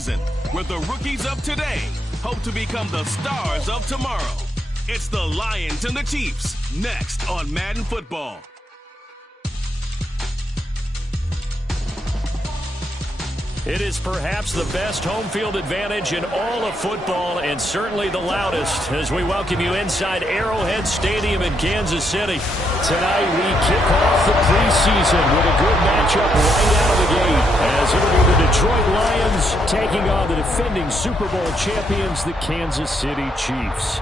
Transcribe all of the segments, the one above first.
season, where the rookies of today hope to become the stars of tomorrow. It's the Lions and the Chiefs, next on Madden Football. It is perhaps the best home field advantage in all of football, and certainly the loudest, as we welcome you inside Arrowhead Stadium in Kansas City. Tonight we kick off the preseason with a good matchup right out of the gate, as it'll be the Detroit Lions taking on the defending Super Bowl champions, the Kansas City Chiefs.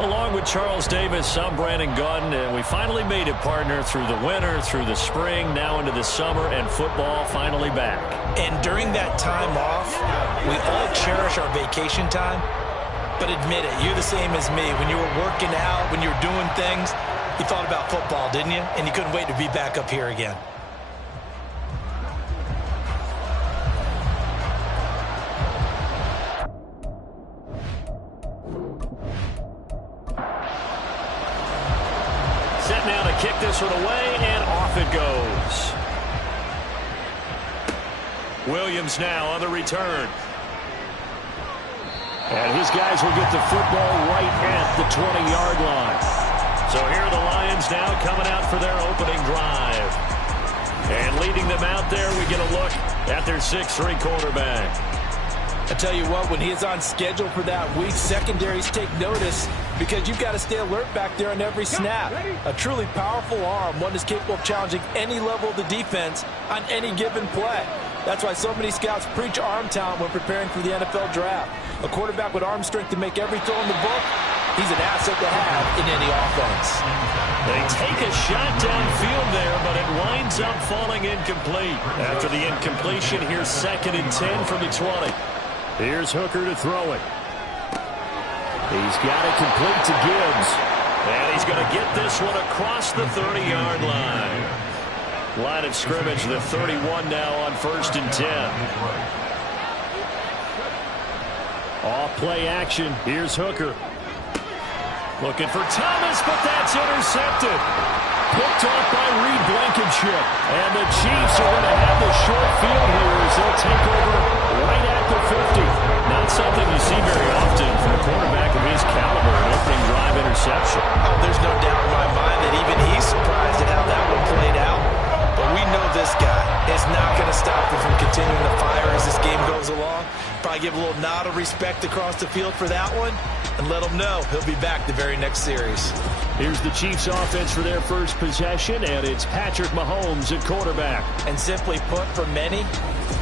Along with Charles Davis, I'm Brandon Gunn, and we finally made it, partner, through the winter, through the spring, now into the summer, and football finally back. And during that time off, we all cherish our vacation time, but admit it, you're the same as me. When you were working out, when you were doing things, you thought about football, didn't you? And you couldn't wait to be back up here again. Now to kick this one away, and off it goes. Williams now on the return. And his guys will get the football right at the 20-yard line. So here are the Lions now coming out for their opening drive. And leading them out there, we get a look at their 6'3" quarterback. I tell you what, when he is on schedule for that week, secondaries take notice because you've got to stay alert back there on every snap. A truly powerful arm, one that's capable of challenging any level of the defense on any given play. That's why so many scouts preach arm talent when preparing for the NFL draft. A quarterback with arm strength to make every throw in the book, he's an asset to have in any offense. They take a shot downfield there, but it winds up falling incomplete. After the incompletion, here's 2nd and 10 from the 20. Here's Hooker to throw it. He's got it complete to Gibbs. And he's going to get this one across the 30-yard line. Line of scrimmage, the 31 now on 1st and 10. Off play action. Here's Hooker. Looking for Thomas, but that's intercepted. Picked off by Reed Blankenship. And the Chiefs are going to have the short field here as they'll take over right at the 50. Not something you see very often from a quarterback of his caliber, an opening drive interception. Oh, there's no doubt in my mind that even he's surprised at how that one played out. But we know this guy is not going to stop him from continuing to fire as this game goes along. Probably give a little nod of respect across the field for that one and let him know he'll be back the very next series. Here's the Chiefs offense for their first possession, and it's Patrick Mahomes at quarterback. And simply put, for many,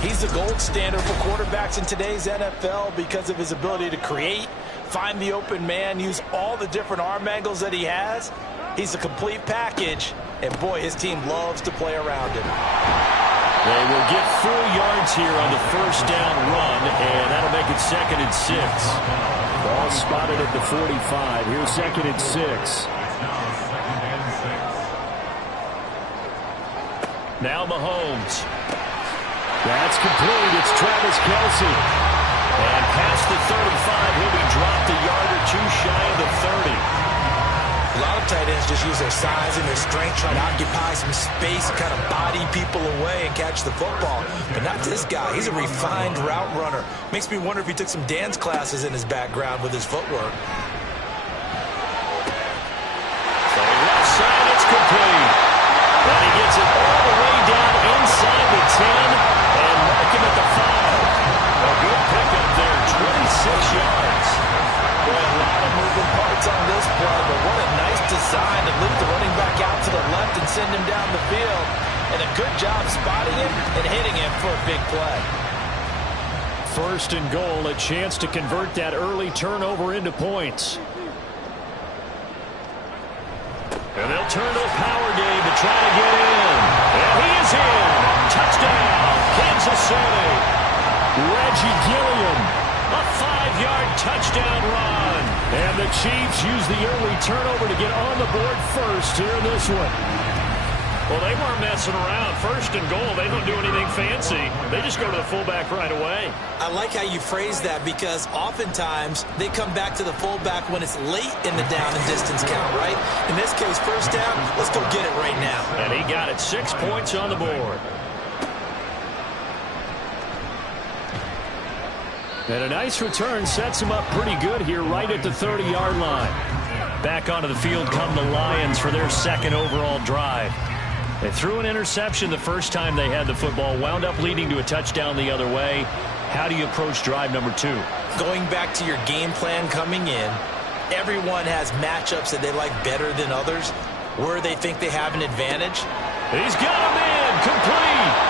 he's the gold standard for quarterbacks in today's NFL because of his ability to create, find the open man, use all the different arm angles that he has. He's a complete package, and boy, his team loves to play around him. They will get 4 yards here on the first down run, and that'll make it 2nd and 6. Ball spotted at the 45. Here's 2nd and 6. Now Mahomes. That's complete. It's Travis Kelce. And past the 35, he'll be dropped a yard or two shy of the 30. A lot of tight ends just use their size and their strength, try to occupy some space, kind of body people away and catch the football. But not this guy. He's a refined route runner. Makes me wonder if he took some dance classes in his background with his footwork. So left side, it's complete. And he gets it all the way down inside the 10 and mark him at the 5. A good pickup there, 26 yards. Boy, a lot of moving parts on this play, but what a nice design to lift the running back out to the left and send him down the field. And a good job spotting him and hitting him for a big play. 1st and goal, a chance to convert that early turnover into points. And they'll turn to a power game to try to get in. And he is in. Touchdown, Kansas City. Reggie Gilliam. A 5-yard touchdown run. And the Chiefs use the early turnover to get on the board first here in this one. Well, they weren't messing around. 1st and goal, they don't do anything fancy. They just go to the fullback right away. I like how you phrase that because oftentimes they come back to the fullback when it's late in the down and distance count, right? In this case, 1st down, let's go get it right now. And he got it, 6 points on the board. And a nice return sets him up pretty good here right at the 30-yard line. Back onto the field come the Lions for their second overall drive. They threw an interception the first time they had the football, wound up leading to a touchdown the other way. How do you approach drive number 2? Going back to your game plan coming in, everyone has matchups that they like better than others, where they think they have an advantage. He's got him in, complete.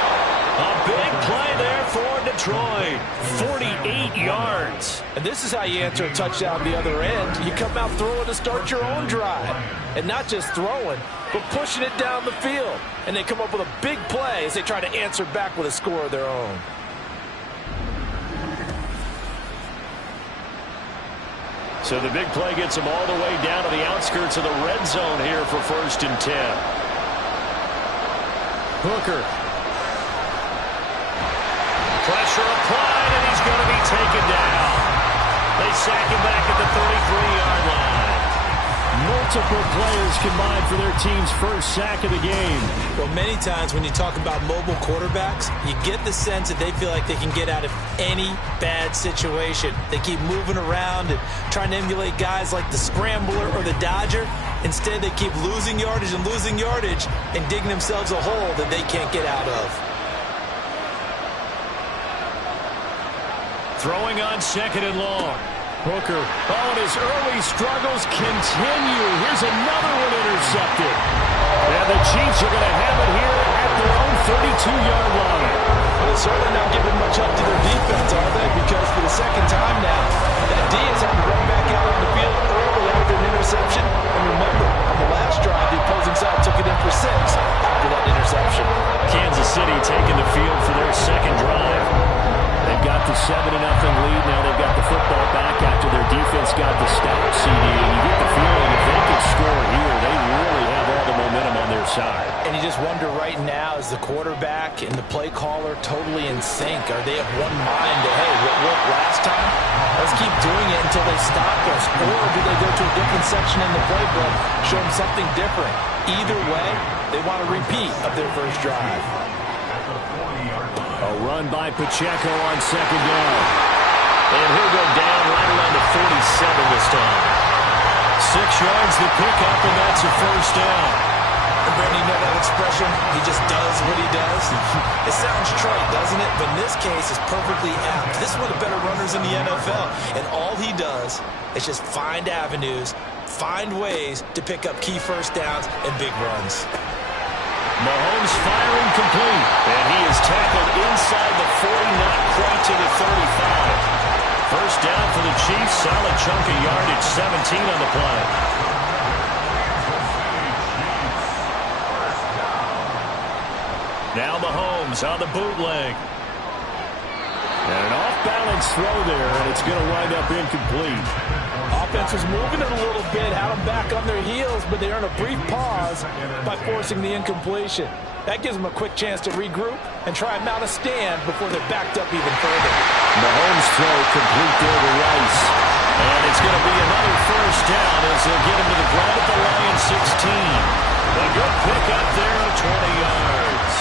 A big play there for Detroit. 48 yards. And this is how you answer a touchdown the other end. You come out throwing to start your own drive. And not just throwing, but pushing it down the field. And they come up with a big play as they try to answer back with a score of their own. So the big play gets them all the way down to the outskirts of the red zone here for 1st and 10. Hooker. Pressure applied, and he's going to be taken down. They sack him back at the 33-yard line. Multiple players combined for their team's first sack of the game. Well, many times when you talk about mobile quarterbacks, you get the sense that they feel like they can get out of any bad situation. They keep moving around and trying to emulate guys like the Scrambler or the Dodger. Instead, they keep losing yardage and digging themselves a hole that they can't get out of. Throwing on 2nd and long. Hooker. Oh, and his early struggles continue. Here's another one intercepted. And the Chiefs are going to have it here at their own 32-yard line. Well, they're certainly not giving much up to their defense, are they? Because for the second time now, that D has had to run back out on the field early after an interception. And remember, on the last drive, the opposing side took it in for 6 after that interception. Kansas City taking the field for their second drive. They've got the 7-0 lead. Now they've got the football back after their defense got the stop, CD. And you get the feeling if they can score here, they really have all the momentum on their side. And you just wonder right now, is the quarterback and the play caller totally in sync? Are they of one mind that, hey, what worked last time? Let's keep doing it until they stop us. Or do they go to a different section in the playbook, show them something different? Either way, they want a repeat of their first drive. A run by Pacheco on 2nd down. And he'll go down right around the 47 this time. 6 yards to pick up, and that's a first down. And Brandon, you know that expression? He just does what he does. It sounds trite, doesn't it? But in this case, it's perfectly apt. This is one of the better runners in the NFL. And all he does is just find avenues, find ways to pick up key first downs and big runs. Mahomes firing complete. And he is tackled inside the 40, not quite to the 35. First down for the Chiefs. Solid chunk of yardage, 17 on the play. Now Mahomes on the bootleg. And an off-balance throw there, and it's going to wind up incomplete. Offense was moving it a little bit, had them back on their heels, but they earn a brief pause by forcing the incompletion. That gives them a quick chance to regroup and try and mount a stand before they're backed up even further. Mahomes throw complete there to Rice. And it's going to be another first down as they'll get him to the ground at the Lions 16. A good pick up there of 20 yards.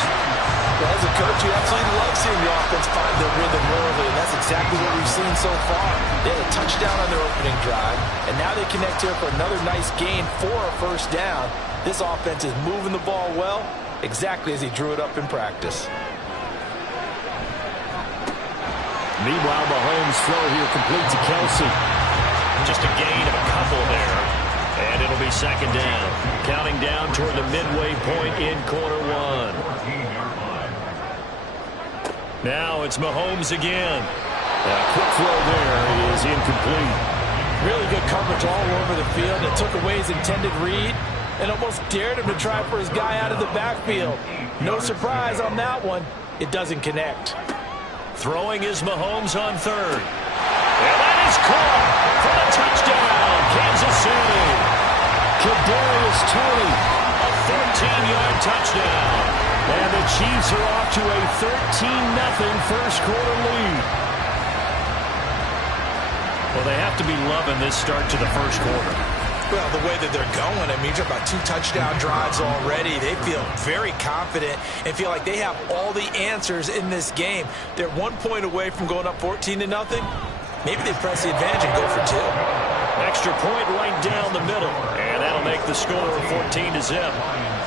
Well, as a coach, you absolutely love seeing the offense find their rhythm early, and that's exactly what we've seen so far. They had a touchdown on their opening drive, and now they connect here for another nice gain for a first down. This offense is moving the ball well, exactly as he drew it up in practice. Meanwhile, Mahomes' throw here complete to Kelsey. Just a gain of a couple there, and it'll be second down. Counting down toward the midway point in quarter one. Now it's Mahomes again. A quick throw there is incomplete. Really good coverage all over the field. It took away his intended read and almost dared him to try for his guy out of the backfield. No surprise on that one. It doesn't connect. Throwing is Mahomes on third. And that is caught for the touchdown, Kansas City. Kadarius Toney, a 13-yard touchdown. And the Chiefs are off to a 13-0 first quarter lead. Well, they have to be loving this start to the first quarter. Well, the way that they're going, I mean, you're about 2 touchdown drives already. They feel very confident and feel like they have all the answers in this game. They're 1 point away from going up 14-0. maybe they press the advantage and go for 2. Extra point right down the middle. And that'll make the score 14-0.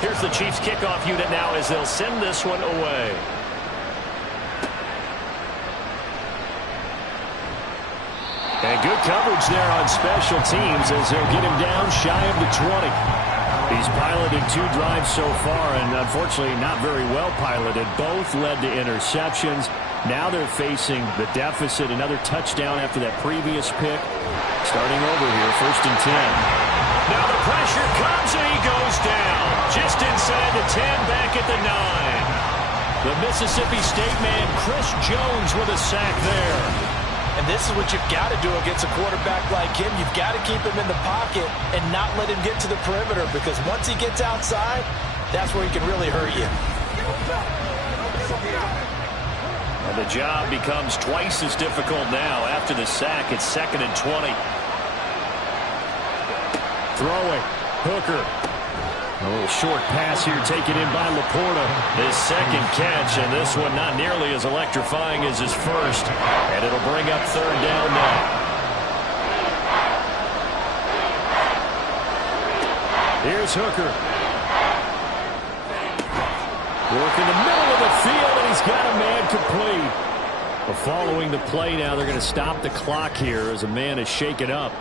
Here's the Chiefs kickoff unit now as they'll send this one away. And good coverage there on special teams as they'll get him down shy of the 20. He's piloted 2 drives so far, and unfortunately not very well piloted. Both led to interceptions. Now they're facing the deficit. Another touchdown after that previous pick. Starting over here, 1st and 10. Now the pressure comes, and he goes down. Just inside the 10, back at the 9. The Mississippi State man, Chris Jones, with a sack there. And this is what you've got to do against a quarterback like him. You've got to keep him in the pocket and not let him get to the perimeter, because once he gets outside, that's where he can really hurt you. And the job becomes twice as difficult now. After the sack, it's 2nd and 20. Throwing. Hooker. A little short pass here taken in by Laporta. His 2nd catch, and this one not nearly as electrifying as his first. And it'll bring up 3rd down now. Here's Hooker. Working the middle of the field, and he's got a man complete. But following the play now, they're going to stop the clock here as a man is shaken up.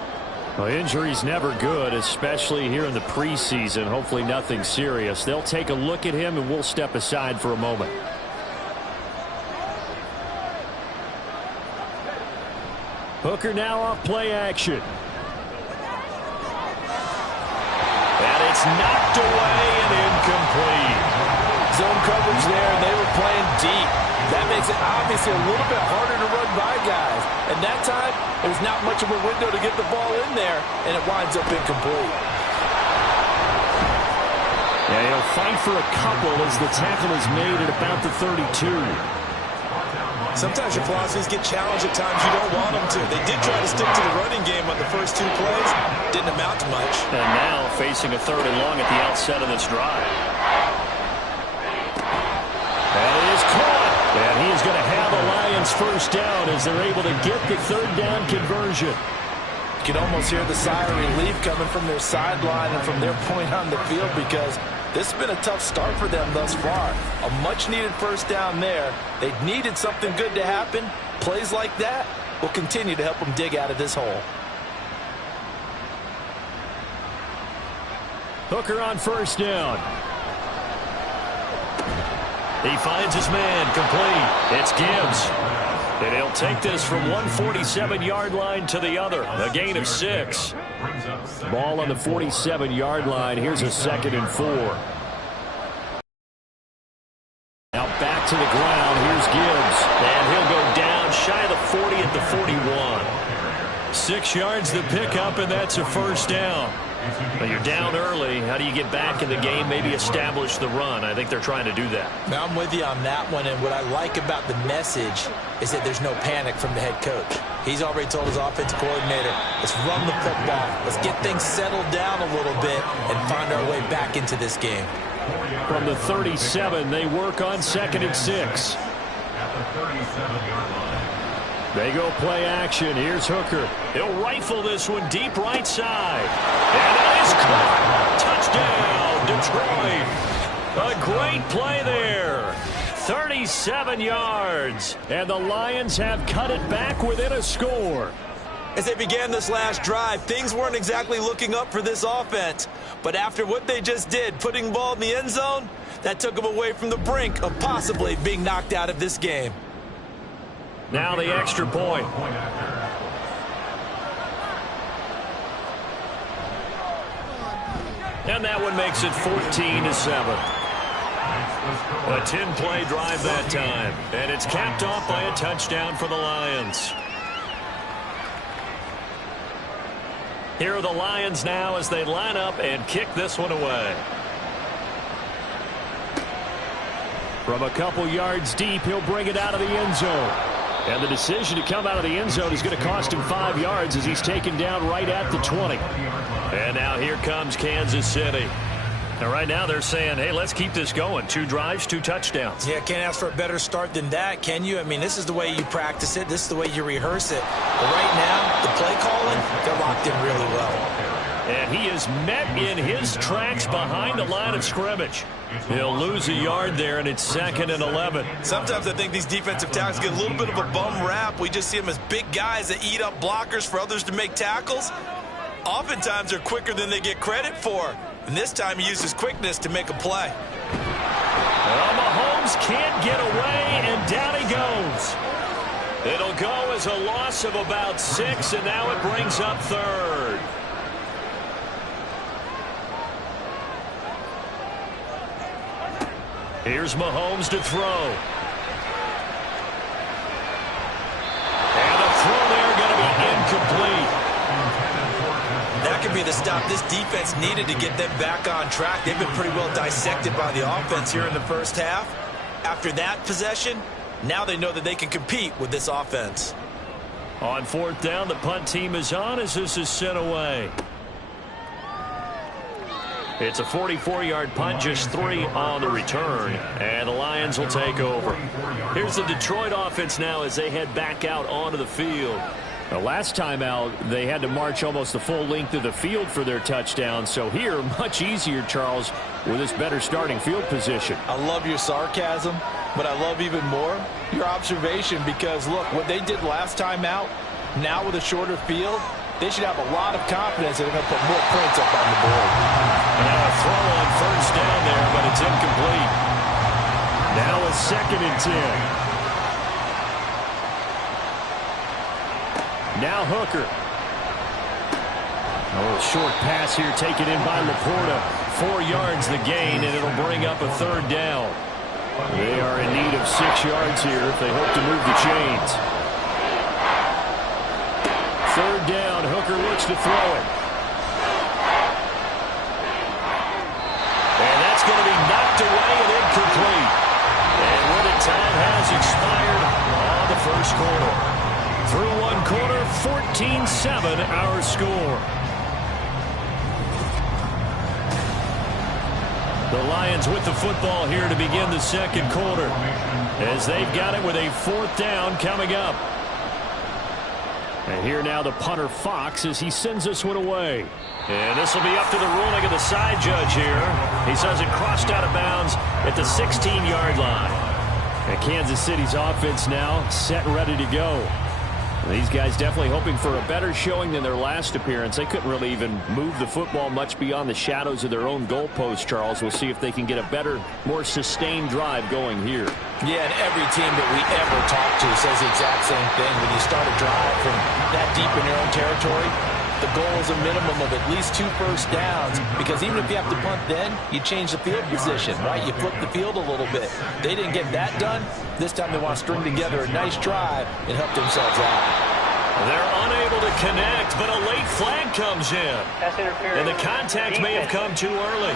Well, injury's never good, especially here in the preseason. Hopefully nothing serious. They'll take a look at him, and we'll step aside for a moment. Hooker now off play action. And it's knocked away and incomplete. Zone coverage there, and they were playing deep. That makes it obviously a little bit harder to run by guys. And that time, there's not much of a window to get the ball in there, and it winds up incomplete. Yeah, he'll fight for a couple as the tackle is made at about the 32. Sometimes your philosophies get challenged at times you don't want them to. They did try to stick to the running game on the first 2 plays. Didn't amount to much. And now facing a 3rd and long at the outset of this drive. That is caught. And he is going to have the Lions 1st down as they're able to get the 3rd down conversion. You can almost hear the sigh of relief coming from their sideline and from their point on the field, because this has been a tough start for them thus far. A much-needed 1st down there. They needed something good to happen. Plays like that will continue to help them dig out of this hole. Hooker on 1st down. He finds his man, complete. It's Gibbs. And he'll take this from 147-yard line to the other. A gain of 6. Ball on the 47-yard line. Here's a 2nd and 4. Now back to the ground. Here's Gibbs. And he'll go down shy of the 40 at the 41. 6 yards to pick up, and that's a 1st down. But you're down early. How do you get back in the game, maybe establish the run? I think they're trying to do that. Now, I'm with you on that one, and what I like about the message is that there's no panic from the head coach. He's already told his offensive coordinator, let's run the football, let's get things settled down a little bit and find our way back into this game. From the 37, they work on 2nd and 6. They go play action. Here's Hooker. He'll rifle this one deep right side. And it is caught. Touchdown, Detroit. A great play there. 37 yards. And the Lions have cut it back within a score. As they began this last drive, things weren't exactly looking up for this offense. But after what they just did, putting the ball in the end zone, that took them away from the brink of possibly being knocked out of this game. Now the extra point. And that one makes it 14-7. A 10-play drive that time. And it's capped off by a touchdown for the Lions. Here are the Lions now as they line up and kick this one away. From a couple yards deep, he'll bring it out of the end zone. And the decision to come out of the end zone is going to cost him 5 yards as he's taken down right at the 20. And now here comes Kansas City. And right now they're saying, hey, let's keep this going. 2 drives, 2 touchdowns. Yeah, can't ask for a better start than that, can you? I mean, this is the way you practice it. This is the way you rehearse it. But right now, the play calling, they're locked in really well. And he is met in his tracks behind the line of scrimmage. He'll lose a yard there, and it's 2nd and 11. Sometimes I think these defensive tackles get a little bit of a bum rap. We just see them as big guys that eat up blockers for others to make tackles. Oftentimes, they're quicker than they get credit for. And this time, he uses quickness to make a play. Well, Mahomes can't get away, and down he goes. It'll go as a loss of about 6, and now it brings up 3rd. Here's Mahomes to throw. And the throw there going to be incomplete. That could be the stop this defense needed to get them back on track. They've been pretty well dissected by the offense here in the first half. After that possession, now they know that they can compete with this offense. On 4th down, the punt team is on as this is sent away. It's a 44-yard punt, just 3 on the return, and the Lions will take over. Here's the Detroit offense now as they head back out onto the field. The last time out, they had to march almost the full length of the field for their touchdown. So here, much easier, Charles, with this better starting field position. I love your sarcasm, but I love even more your observation because, look, what they did last time out, now with a shorter field, they should have a lot of confidence that they're going to put more points up on the board. Now a throw on 1st down there, but it's incomplete. Now a 2nd and 10. Now Hooker. A little short pass here taken in by Laporta. 4 yards the gain, and it'll bring up a 3rd down. They are in need of 6 yards here if they hope to move the chains. 3rd down, Hooker looks to throw it. And that's going to be knocked away and incomplete. And with it, time has expired on the 1st quarter. Through 1 quarter, 14-7 our score. The Lions with the football here to begin the 2nd quarter as they've got it with a 4th down coming up. And here now the punter Fox as he sends this one away. And this will be up to the ruling of the side judge here. He says it crossed out of bounds at the 16-yard line. And Kansas City's offense now set and ready to go. These guys definitely hoping for a better showing than their last appearance. They couldn't really even move the football much beyond the shadows of their own goalpost, Charles. We'll see if they can get a better, more sustained drive going here. Yeah, and every team that we ever talk to says the exact same thing. When you start a drive from that deep in your own territory, the goal is a minimum of at least 2 first downs, because even if you have to punt then, you change the field position, right? You flip the field a little bit. They didn't get that done. This time they want to string together a nice drive and help themselves out. They're unable to connect, but a late flag comes in. And the contact may have come too early.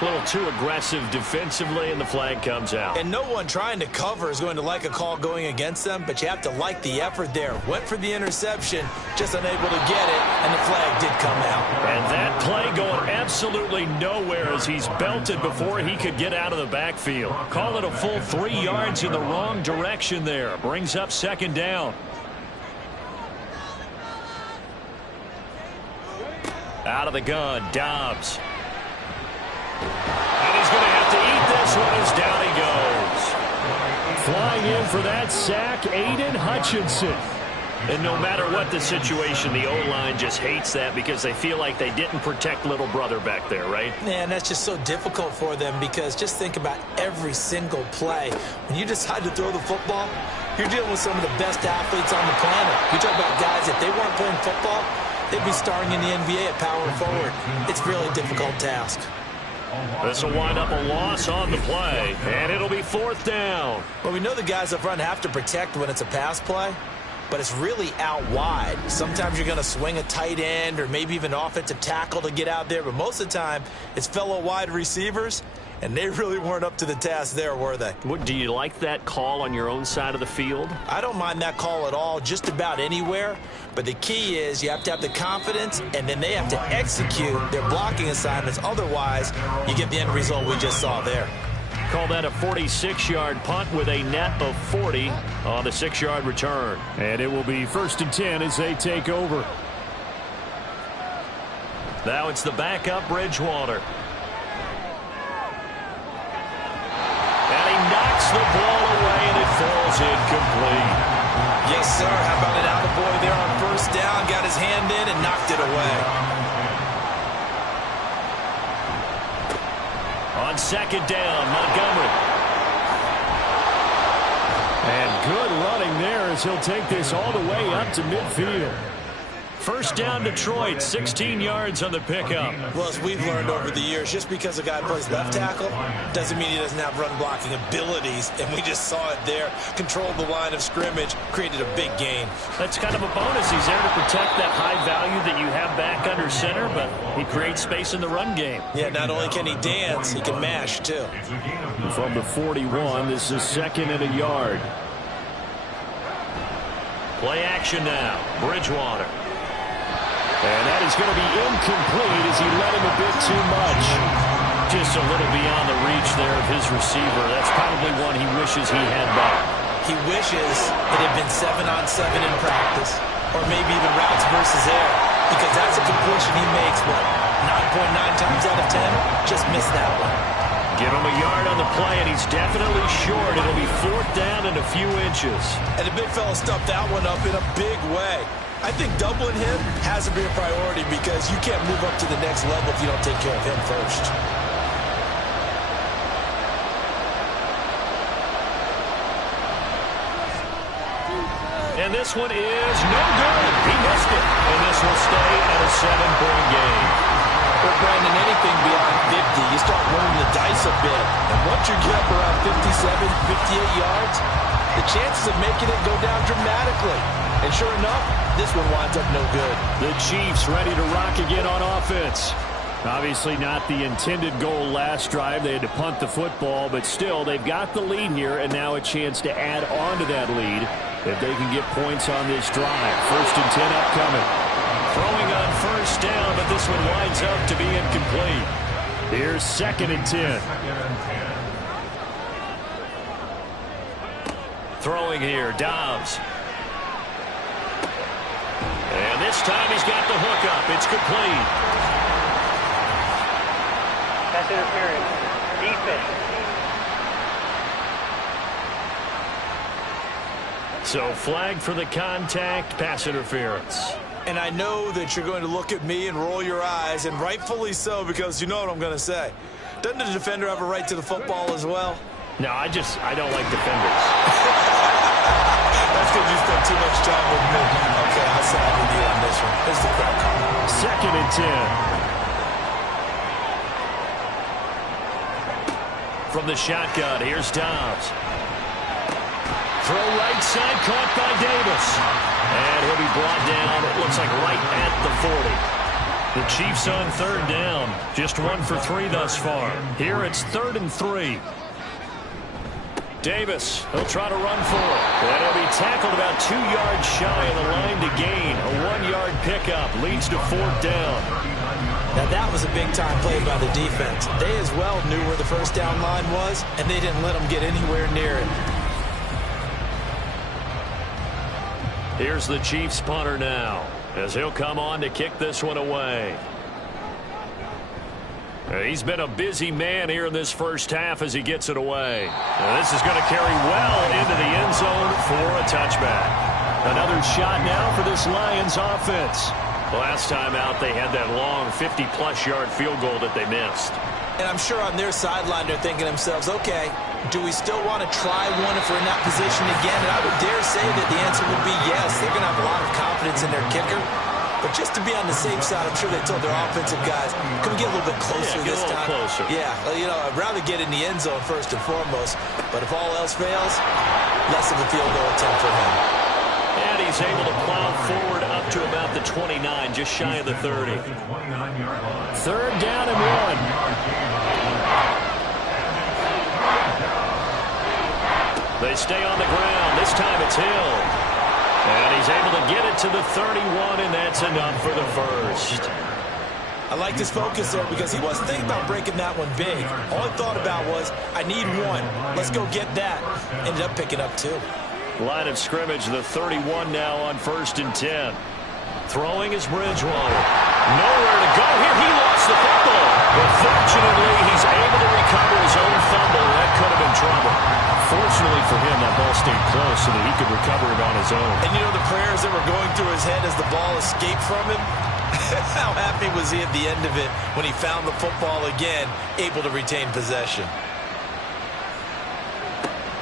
A little too aggressive defensively, and the flag comes out. And no one trying to cover is going to like a call going against them, but you have to like the effort there. Went for the interception, just unable to get it, and the flag did come out. And that play going absolutely nowhere as he's belted before he could get out of the backfield. Call it a full 3 yards in the wrong direction there. Brings up 2nd down. Out of the gun, Dobbs. And he's going to have to eat this one as down he goes. Flying in for that sack, Aiden Hutchinson. And no matter what the situation, the O-line just hates that because they feel like they didn't protect little brother back there, right? Man, that's just so difficult for them because just think about every single play. When you decide to throw the football, you're dealing with some of the best athletes on the planet. You talk about guys, if they weren't playing football, they'd be starring in the NBA at power forward. It's a really difficult task. This will wind up a loss on the play, and it'll be 4th down. Well, we know the guys up front have to protect when it's a pass play, but it's really out wide. Sometimes you're going to swing a tight end or maybe even offensive tackle to get out there, but most of the time it's fellow wide receivers, and they really weren't up to the task there, were they? Do you like that call on your own side of the field? I don't mind that call at all, just about anywhere. But the key is you have to have the confidence, and then they have to execute their blocking assignments. Otherwise, you get the end result we just saw there. Call that a 46-yard punt with a net of 40 on the 6-yard return. And it will be 1st and 10 as they take over. Now it's the backup Bridgewater. And he knocks the ball away, and it falls incomplete. Yes, sir. How about it? Attaboy there on 1st down. Got his hand in and knocked it away. On 2nd down, Montgomery. And good running there as he'll take this all the way up to midfield. 1st down, Detroit, 16 yards on the pickup. Well, as we've learned over the years, just because a guy plays left tackle doesn't mean he doesn't have run-blocking abilities, and we just saw it there. Controlled the line of scrimmage, created a big gain. That's kind of a bonus. He's there to protect that high value that you have back under center, but he creates space in the run game. Yeah, not only can he dance, he can mash, too. From the 41, this is 2nd and a yard. Play action now, Bridgewater. And that is going to be incomplete as he led him a bit too much. Just a little beyond the reach there of his receiver. That's probably one he wishes he had back. He wishes it had been 7-on-7 in practice, or maybe even routes versus air, because that's a completion he makes, but 9.9 times out of 10, just missed that one. Give him a yard on the play, and he's definitely short. It'll be 4th down and a few inches. And the big fella stuffed that one up in a big way. I think doubling him has to be a priority because you can't move up to the next level if you don't take care of him first. And this one is no good. He missed it. And this will stay at a 7-point game. Well, Brandon, anything beyond 50, you start rolling the dice a bit. And once you get up around 57, 58 yards, the chances of making it go down dramatically. And sure enough, this one winds up no good. The Chiefs ready to rock again on offense. Obviously not the intended goal last drive. They had to punt the football, but still, they've got the lead here, and now a chance to add on to that lead if they can get points on this drive. 1st and 10 upcoming. Throwing on 1st down, but this one winds up to be incomplete. Here's 2nd and 10. Throwing here, Dobbs. And this time he's got the hook up. It's complete. Pass interference. Defense. So flag for the contact, pass interference. And I know that you're going to look at me and roll your eyes, and rightfully so, because you know what I'm going to say. Doesn't the defender have a right to the football as well? No, I don't like defenders. That's because you spent too much time with me. Okay, I'll side with you on this one. Here's the crowd call. 2nd and 10. From the shotgun, here's Dobbs. Throw right side, caught by Davis. And he'll be brought down, it looks like right at the 40. The Chiefs on 3rd down. Just 1 for 3 thus far. Here it's 3rd and 3. Davis, he'll try to run for it. And he'll be tackled about 2 yards shy of the line to gain. A 1-yard pickup leads to 4th down. Now that was a big-time play by the defense. They as well knew where the 1st down line was, and they didn't let them get anywhere near it. Here's the Chiefs punter now, as he'll come on to kick this one away. He's been a busy man here in this 1st half as he gets it away. Now this is going to carry well into the end zone for a touchback. Another shot now for this Lions offense. Last time out, they had that long 50-plus yard field goal that they missed. And I'm sure on their sideline they're thinking to themselves, okay, do we still want to try one if we're in that position again? And I would dare say that the answer would be yes. They're going to have a lot of confidence in their kicker. But just to be on the safe side, I'm sure they told their offensive guys, can we get a little bit closer this time? Get a little closer. Yeah, you know, I'd rather get in the end zone first and foremost. But if all else fails, less of a field goal attempt for him. And he's able to plow forward up to about the 29, just shy of the 30. 3rd down and 1. They stay on the ground. This time it's Hill. And he's able to get it to the 31, and that's enough for the first. I liked his focus there because he wasn't thinking about breaking that one big. All he thought about was, I need one. Let's go get that. Ended up picking up 2. Line of scrimmage, the 31 now on 1st and 10. Throwing is Bridgewater. Nowhere to go here. He lost the football. But fortunately, he's able to recover his own fumble. That could have been trouble. Fortunately for him, that ball stayed close so that he could recover it on his own. And you know the prayers that were going through his head as the ball escaped from him? How happy was he at the end of it when he found the football again, able to retain possession?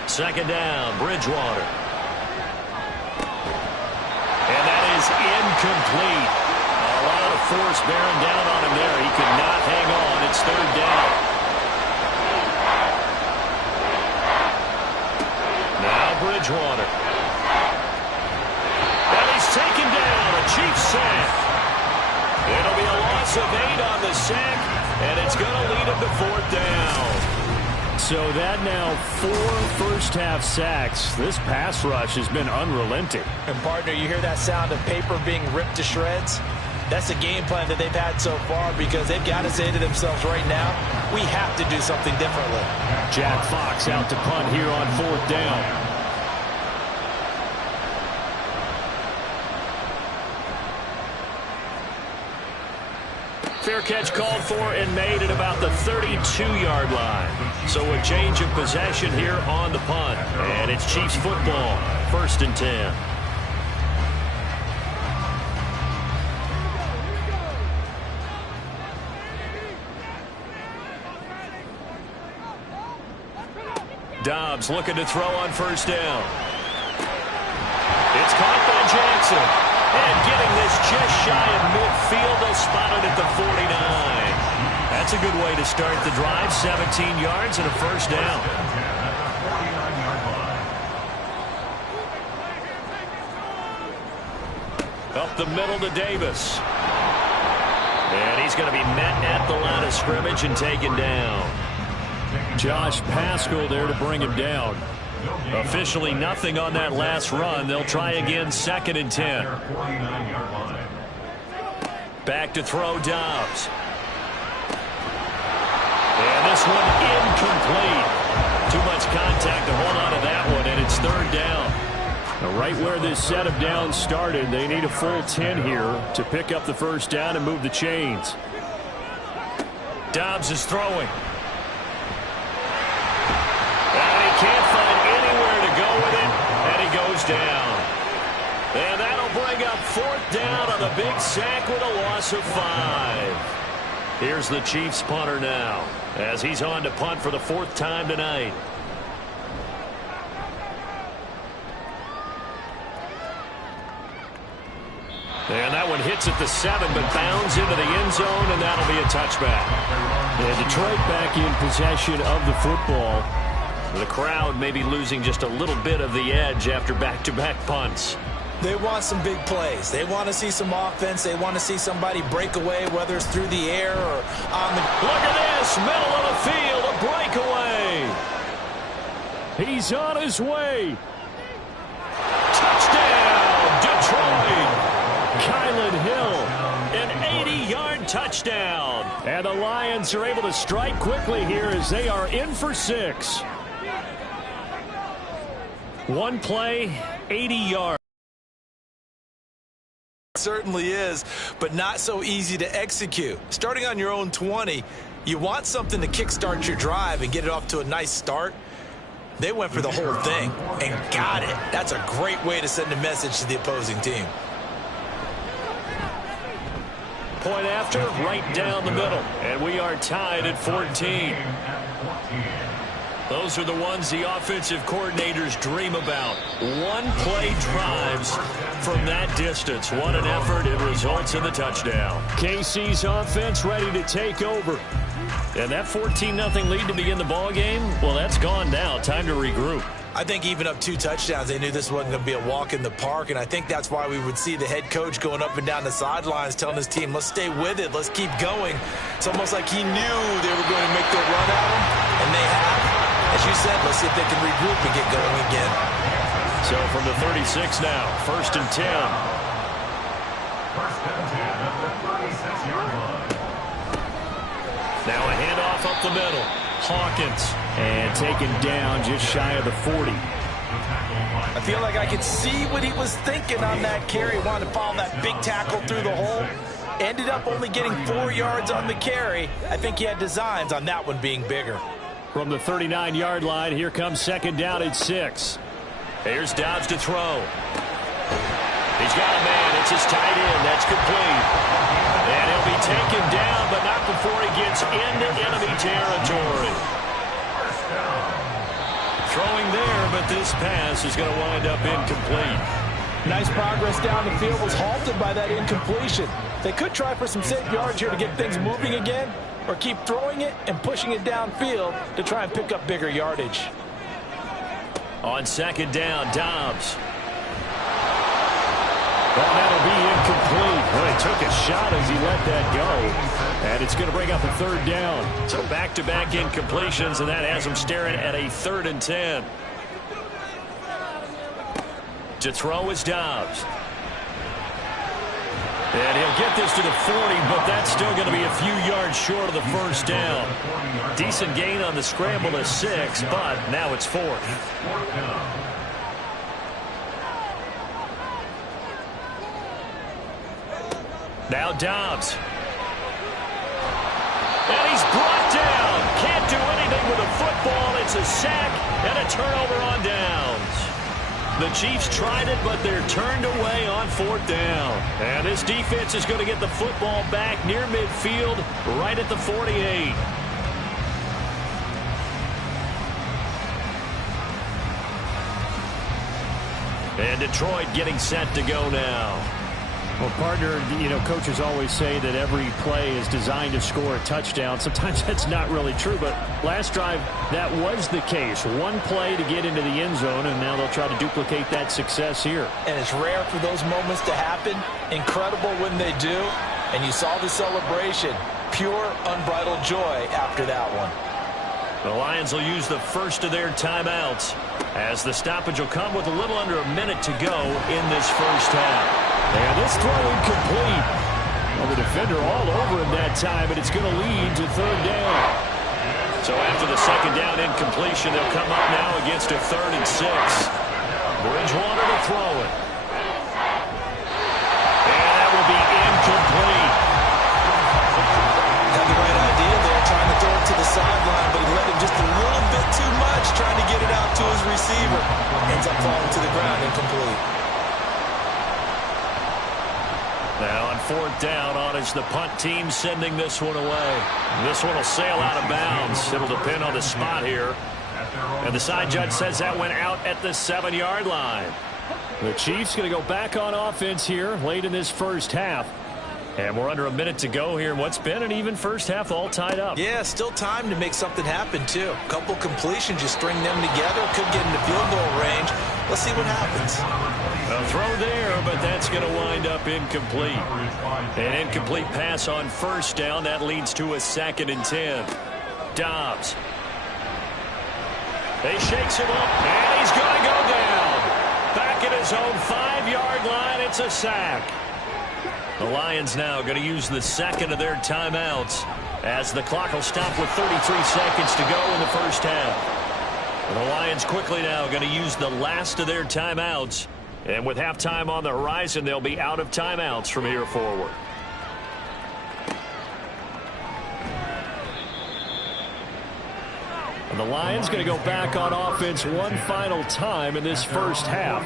Second down, Bridgewater. And that is incomplete. A lot of force bearing down on him there. He could not hang on. It's 3rd down. Now Bridgewater. And he's taken down. A Chiefs sack. It'll be a loss of 8 on the sack, and it's going to lead him to 4th down. So that now 4 first-half sacks. This pass rush has been unrelenting. And, partner, you hear that sound of paper being ripped to shreds? That's a game plan that they've had so far because they've got to say to themselves right now, we have to do something differently. Jack Fox out to punt here on 4th down. Fair catch called for and made at about the 32-yard line. So a change of possession here on the punt. And it's Chiefs football, 1st and 10. Dobbs looking to throw on 1st down. It's caught by Jackson. And getting this just shy of midfield, they'll spot it at the 49. That's a good way to start the drive. 17 yards and a 1st down. Up the middle to Davis. And he's going to be met at the line of scrimmage and taken down. Josh Paschal there to bring him down. Officially nothing on that last run. They'll try again 2nd and 10. Back to throw Dobbs. And this one incomplete. Too much contact to hold on to that one, and it's 3rd down. Now, right where this set of downs started, they need a full 10 here to pick up the 1st down and move the chains. Dobbs is throwing. Can't find anywhere to go with it, and he goes down. And that'll bring up 4th down on the big sack with a loss of 5. Here's the Chiefs punter now, as he's on to punt for the 4th time tonight. And that one hits at the 7, but bounds into the end zone, and that'll be a touchback. And Detroit back in possession of the football. The crowd may be losing just a little bit of the edge after back-to-back punts. They want some big plays. They want to see some offense. They want to see somebody break away, whether it's through the air or on the... Look at this, middle of the field, a breakaway. He's on his way. Touchdown, Detroit. Kylan Hill, an 80-yard touchdown. And the Lions are able to strike quickly here as they are in for 6. One play, 80 yards. Certainly is, but not so easy to execute. Starting on your own 20, you want something to kickstart your drive and get it off to a nice start. They went for the whole thing and got it. That's a great way to send a message to the opposing team. Point after, right down the middle. And we are tied at 14. Those are the ones the offensive coordinators dream about. One-play drives from that distance. What an effort. It results in the touchdown. KC's offense ready to take over. And that 14-0 lead to begin the ballgame, well, that's gone now. Time to regroup. I think even up 2 touchdowns, they knew this wasn't going to be a walk in the park, and I think that's why we would see the head coach going up and down the sidelines telling his team, let's stay with it, let's keep going. It's almost like he knew they were going to make their run at him, and they have. As you said, let's see if they can regroup and get going So from the 36 now, 1st and 10. Now a handoff up the middle. Hawkins. And taken down just shy of the 40. I feel like I could see what he was thinking on that carry. Wanted to follow that big tackle through the hole. Ended up only getting 4 yards on the carry. I think he had designs on that one being bigger. From the 39-yard line, here comes 2nd down at 6. Here's Dobbs to throw. He's got a man. It's his tight end. That's complete. And he'll be taken down, but not before he gets into enemy territory. Throwing there, but this pass is going to wind up incomplete. Nice progress down the field, was halted by that incompletion. They could try for some safe yards here to get things moving again, or keep throwing it and pushing it downfield to try and pick up bigger yardage. On 2nd down, Dobbs. Well, that'll be incomplete. Well, he took a shot as he let that go. And it's going to bring up a 3rd down. So back-to-back incompletions, and that has him staring at a 3rd and 10. To throw is Dobbs. And he'll get this to the 40, but that's still going to be a few yards short of the 1st down. Decent gain on the scramble to 6, but now it's 4th. Now Dobbs. And he's brought down. Can't do anything with a football. It's a sack and a turnover on downs. The Chiefs tried it, but they're turned away on 4th down. And this defense is going to get the football back near midfield, right at the 48. And Detroit getting set to go now. Well, partner, you know, coaches always say that every play is designed to score a touchdown. Sometimes that's not really true, but last drive, that was the case. One play to get into the end zone, and now they'll try to duplicate that success here. And it's rare for those moments to happen. Incredible when they do. And you saw the celebration. Pure, unbridled joy after that one. The Lions will use the first of their timeouts, as the stoppage will come with a little under a minute to go in this 1st half. And this throw incomplete. Well, the defender all over him that time, but it's going to lead to 3rd down. So after the 2nd down incompletion, they'll come up now against a 3rd and 6. Bridgewater to throw it. And that will be incomplete. Had the right idea there, trying to throw it to the sideline, but he let him just a little bit too much, trying to get it out to his receiver. Ends up falling to the ground, incomplete. Now on 4th down, on is the punt team sending this one away. This one will sail out of bounds. It'll depend on the spot here. And the side judge says that went out at the 7-yard line. The Chiefs going to go back on offense here late in this 1st half. And we're under a minute to go here in what's been an even 1st half, all tied up. Yeah, still time to make something happen, too. A couple completions, you string them together, could get into field goal range. Let's see what happens. A throw there, but that's going to wind up incomplete. An incomplete pass on 1st down. That leads to a 2nd and 10. Dobbs. He shakes him up, and he's going to go down. Back at his own 5-yard line, it's a sack. The Lions now going to use the 2nd of their timeouts, as the clock will stop with 33 seconds to go in the 1st half. And the Lions quickly now going to use the last of their timeouts. And with halftime on the horizon, they'll be out of timeouts from here forward. And the Lions going to go back on offense one final time in this 1st half.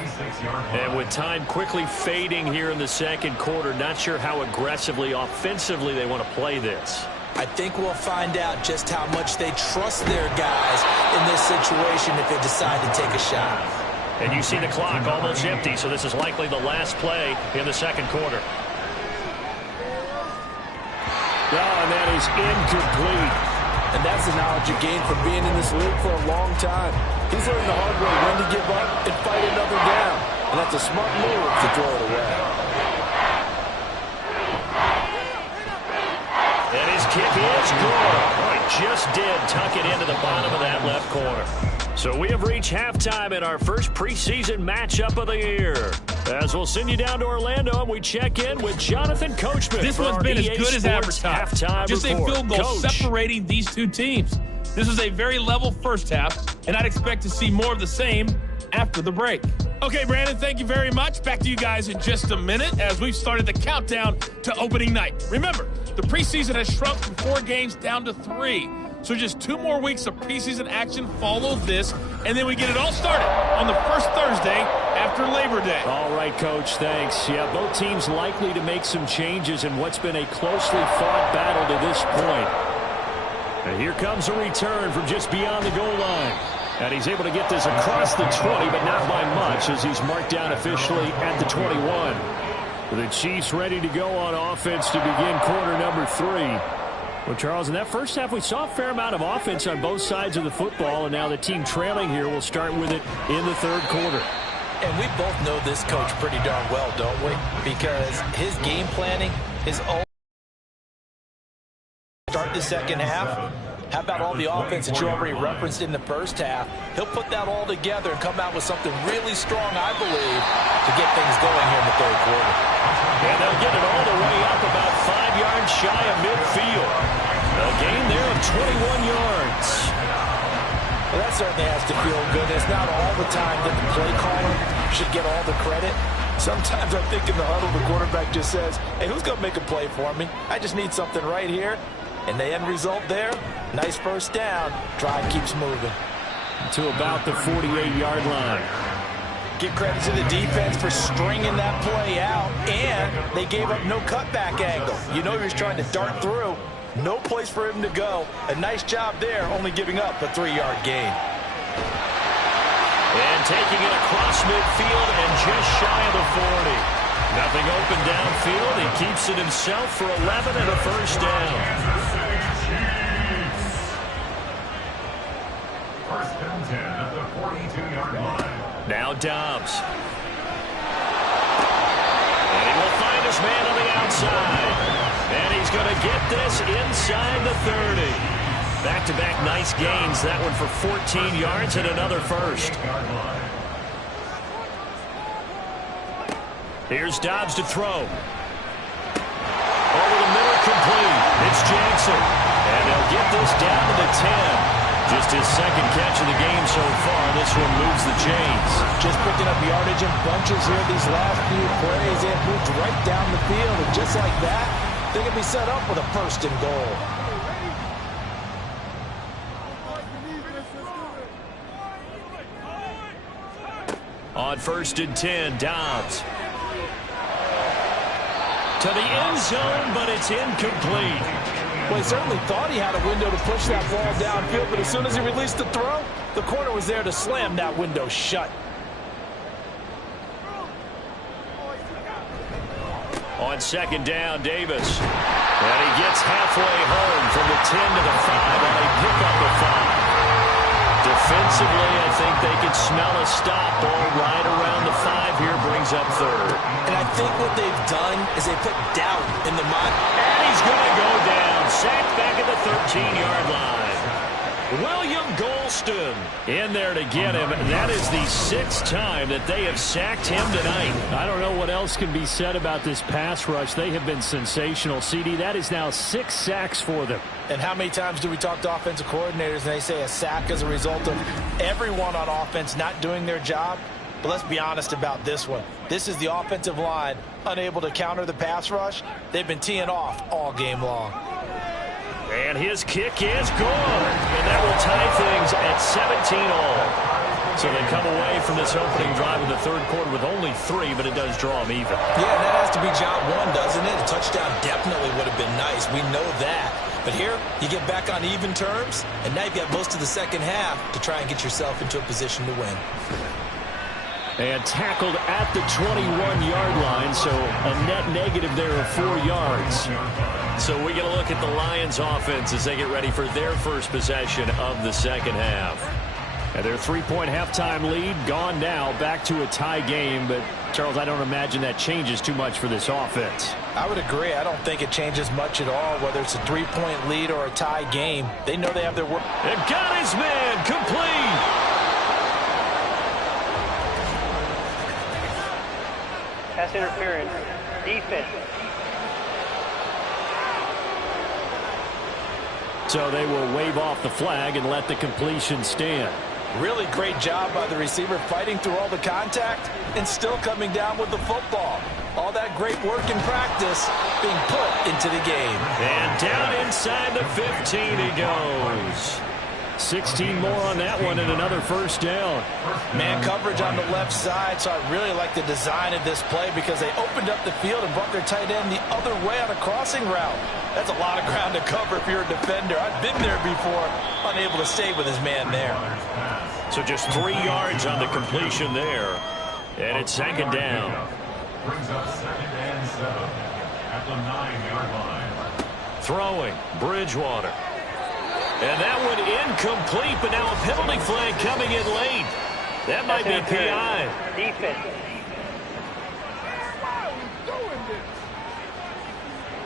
And with time quickly fading here in the 2nd quarter, not sure how aggressively, offensively they want to play this. I think we'll find out just how much they trust their guys in this situation if they decide to take a shot. And you see the clock almost empty, so this is likely the last play in the 2nd quarter. And that is incomplete. And that's the knowledge you gain from being in this league for a long time. He's learned the hard way when to give up and fight another down. And that's a smart move to throw it away. And his kick is good. Oh, he just did tuck it into the bottom of that left corner. So we have reached halftime in our first preseason matchup of the year. As we'll send you down to Orlando, and we check in with Jonathan Coachman. This one's been as good as advertised. Just a field goal separating these two teams. This was a very level first half, and I'd expect to see more of the same after the break. Okay, Brandon, thank you very much. Back to you guys in just a minute as we've started the countdown to opening night. Remember, the preseason has shrunk from 4 games down to 3. So just 2 more weeks of preseason action follow this, and then we get it all started on the first Thursday after Labor Day. All right, Coach, thanks. Yeah, both teams likely to make some changes in what's been a closely fought battle to this point. And here comes a return from just beyond the goal line. And he's able to get this across the 20, but not by much, as he's marked down officially at the 21. The Chiefs ready to go on offense to begin quarter number 3. Well, Charles, in that first half, we saw a fair amount of offense on both sides of the football, and now the team trailing here will start with it in the third quarter. And we both know this coach pretty darn well, don't we? Because his game planning is all start the second half. How about all the offense that you already referenced in the first half? He'll put that all together and come out with something really strong, I believe, to get things going here in the third quarter. And they'll get it all the way up about 5 yards shy of midfield. A gain there of 21 yards. Well, that certainly has to feel good. It's not all the time that the play caller should get all the credit. Sometimes I think in the huddle, the quarterback just says, hey, who's going to make a play for me? I just need something right here. And the end result there, nice first down. Drive keeps moving. To about the 48-yard line. Give credit to the defense for stringing that play out, and they gave up no cutback angle. You know he was trying to dart through. No place for him to go. A nice job there, only giving up a 3-yard gain. And taking it across midfield and just shy of the 40. Nothing open downfield. He keeps it himself for 11 and a first down. First and 10 at the 42-yard line. Now Dobbs. And he will find his man on the outside. And he's going to get this inside the 30. Back-to-back nice gains. That one for 14 yards and another first. Here's Dobbs to throw. Over the middle, complete. It's Jackson. And they'll get this down to the 10. Just his second catch of the game so far. This one moves the chains. Just picking up yardage in bunches here these last few plays. It moved right down the field. And just like that, they can be set up with a first and goal. On first and 10, Dobbs. To the end zone, but it's incomplete. Well, he certainly thought he had a window to push that ball downfield, but as soon as he released the throw, the corner was there to slam that window shut. On second down, Davis. And he gets halfway home from the 10 to the 5, and they pick up the 5. Defensively, I think they could smell a stop. Ball right around the 5 here, brings up third. And I think what they've done is they put doubt in the mind. And he's going to go down. Sacked back at the 13-yard line. William Golston in there to get him. That is the 6th time that they have sacked him tonight. I don't know what else can be said about this pass rush. They have been sensational. CD, that is now 6 sacks for them. And how many times do we talk to offensive coordinators and they say a sack as a result of everyone on offense not doing their job? But let's be honest about this one. This is the offensive line unable to counter the pass rush. They've been teeing off all game long. And his kick is good. And that will tie things at 17-all. So they come away from this opening drive in the third quarter with only 3, but it does draw them even. Yeah, and that has to be job one, doesn't it? A touchdown definitely would have been nice. We know that. But here, you get back on even terms, and now you've got most of the second half to try and get yourself into a position to win. And tackled at the 21-yard line, so a net negative there of 4 yards. So we get a look at the Lions offense as they get ready for their first possession of the second half. And their 3-point halftime lead gone now, back to a tie game. But, Charles, I don't imagine that changes too much for this offense. I would agree. I don't think it changes much at all, whether it's a 3-point lead or a tie game. They know they have their work. And got his man complete. Pass interference. Defense. So they will wave off the flag and let the completion stand. Really great job by the receiver fighting through all the contact and still coming down with the football. All that great work in practice being put into the game. And down inside the 15 he goes. 16 more on that one and another first down. Man coverage on the left side, so I really like the design of this play because they opened up the field and brought their tight end the other way on a crossing route. That's a lot of ground to cover if you're a defender. I've been there before, unable to stay with his man there. So just 3 yards on the completion there. And it's second down. Brings up 2nd and 7 at the 9-yard line. Throwing, Bridgewater. And that one incomplete, but now a penalty flag coming in late. That might be PI. Defense.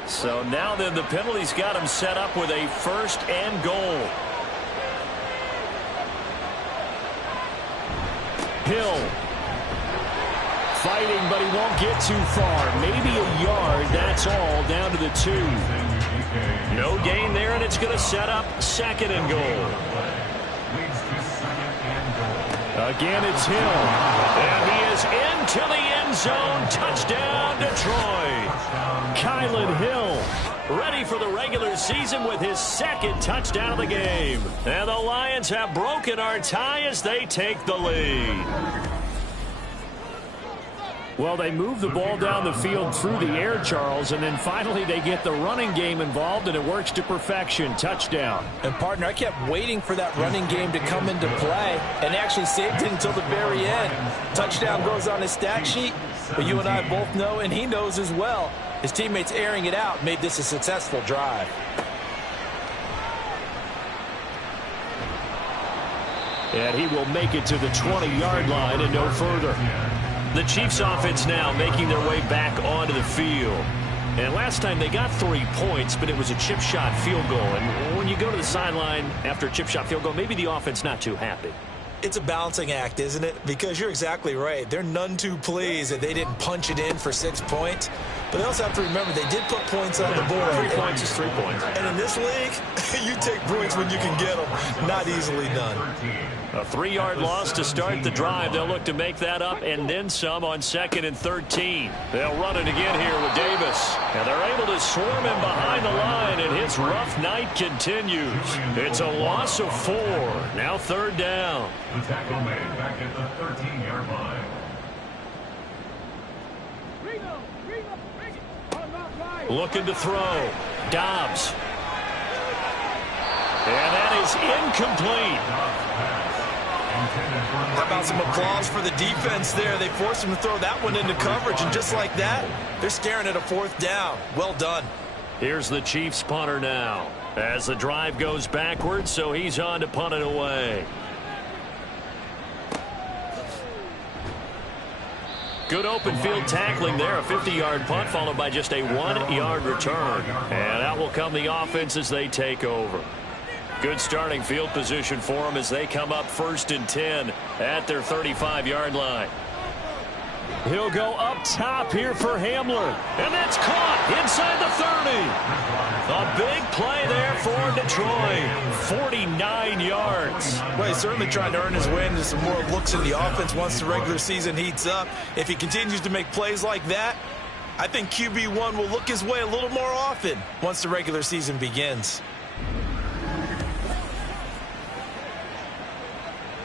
So now then the penalty's got him set up with a 1st and goal. Hill. Fighting, but he won't get too far. Maybe a yard, that's all, down to the 2. No gain there, and it's going to set up 2nd and goal. Again, it's Hill. And he is into the end zone. Touchdown, Detroit. Kylan Hill ready for the regular season with his 2nd touchdown of the game. And the Lions have broken our tie as they take the lead. Well, they move the ball down the field through the air, Charles, and then finally they get the running game involved, and it works to perfection. Touchdown. And, partner, I kept waiting for that running game to come into play and actually saved it until the very end. Touchdown goes on his stat sheet, but you and I both know, and he knows as well, his teammates airing it out made this a successful drive. And he will make it to the 20-yard line and no further. The Chiefs offense now making their way back onto the field. And last time they got 3 points, but it was a chip shot field goal. And when you go to the sideline after a chip shot field goal, maybe the offense not too happy. It's a balancing act, isn't it? Because you're exactly right. They're none too pleased that they didn't punch it in for 6 points. But they also have to remember they did put points on the board. 3 points is 3 points. And in this league, you take points when you can get them. Not easily done. A 3-yard loss to start the drive. They'll look to make that up and then some on 2nd and 13. They'll run it again here with Davis. And they're able to swarm him behind the line, and his rough night continues. It's a loss of 4. Now 3rd down. The tackle made back at the 13-yard line. Looking to throw. Dobbs. And that is incomplete. How about some applause for the defense there? They forced him to throw that one into coverage, and just like that, they're staring at a 4th down. Well done. Here's the Chiefs punter now as the drive goes backwards, so he's on to punt it away. Good open field tackling there. A 50-yard punt followed by just a 1-yard return. And out will come the offense as they take over. Good starting field position for them as they come up 1st and 10 at their 35-yard line. He'll go up top here for Hamler. And that's caught inside the 30. A big play there for Detroit. 49 yards. Well, he's certainly trying to earn his way into some more looks in the offense once the regular season heats up. If he continues to make plays like that, I think QB1 will look his way a little more often once the regular season begins.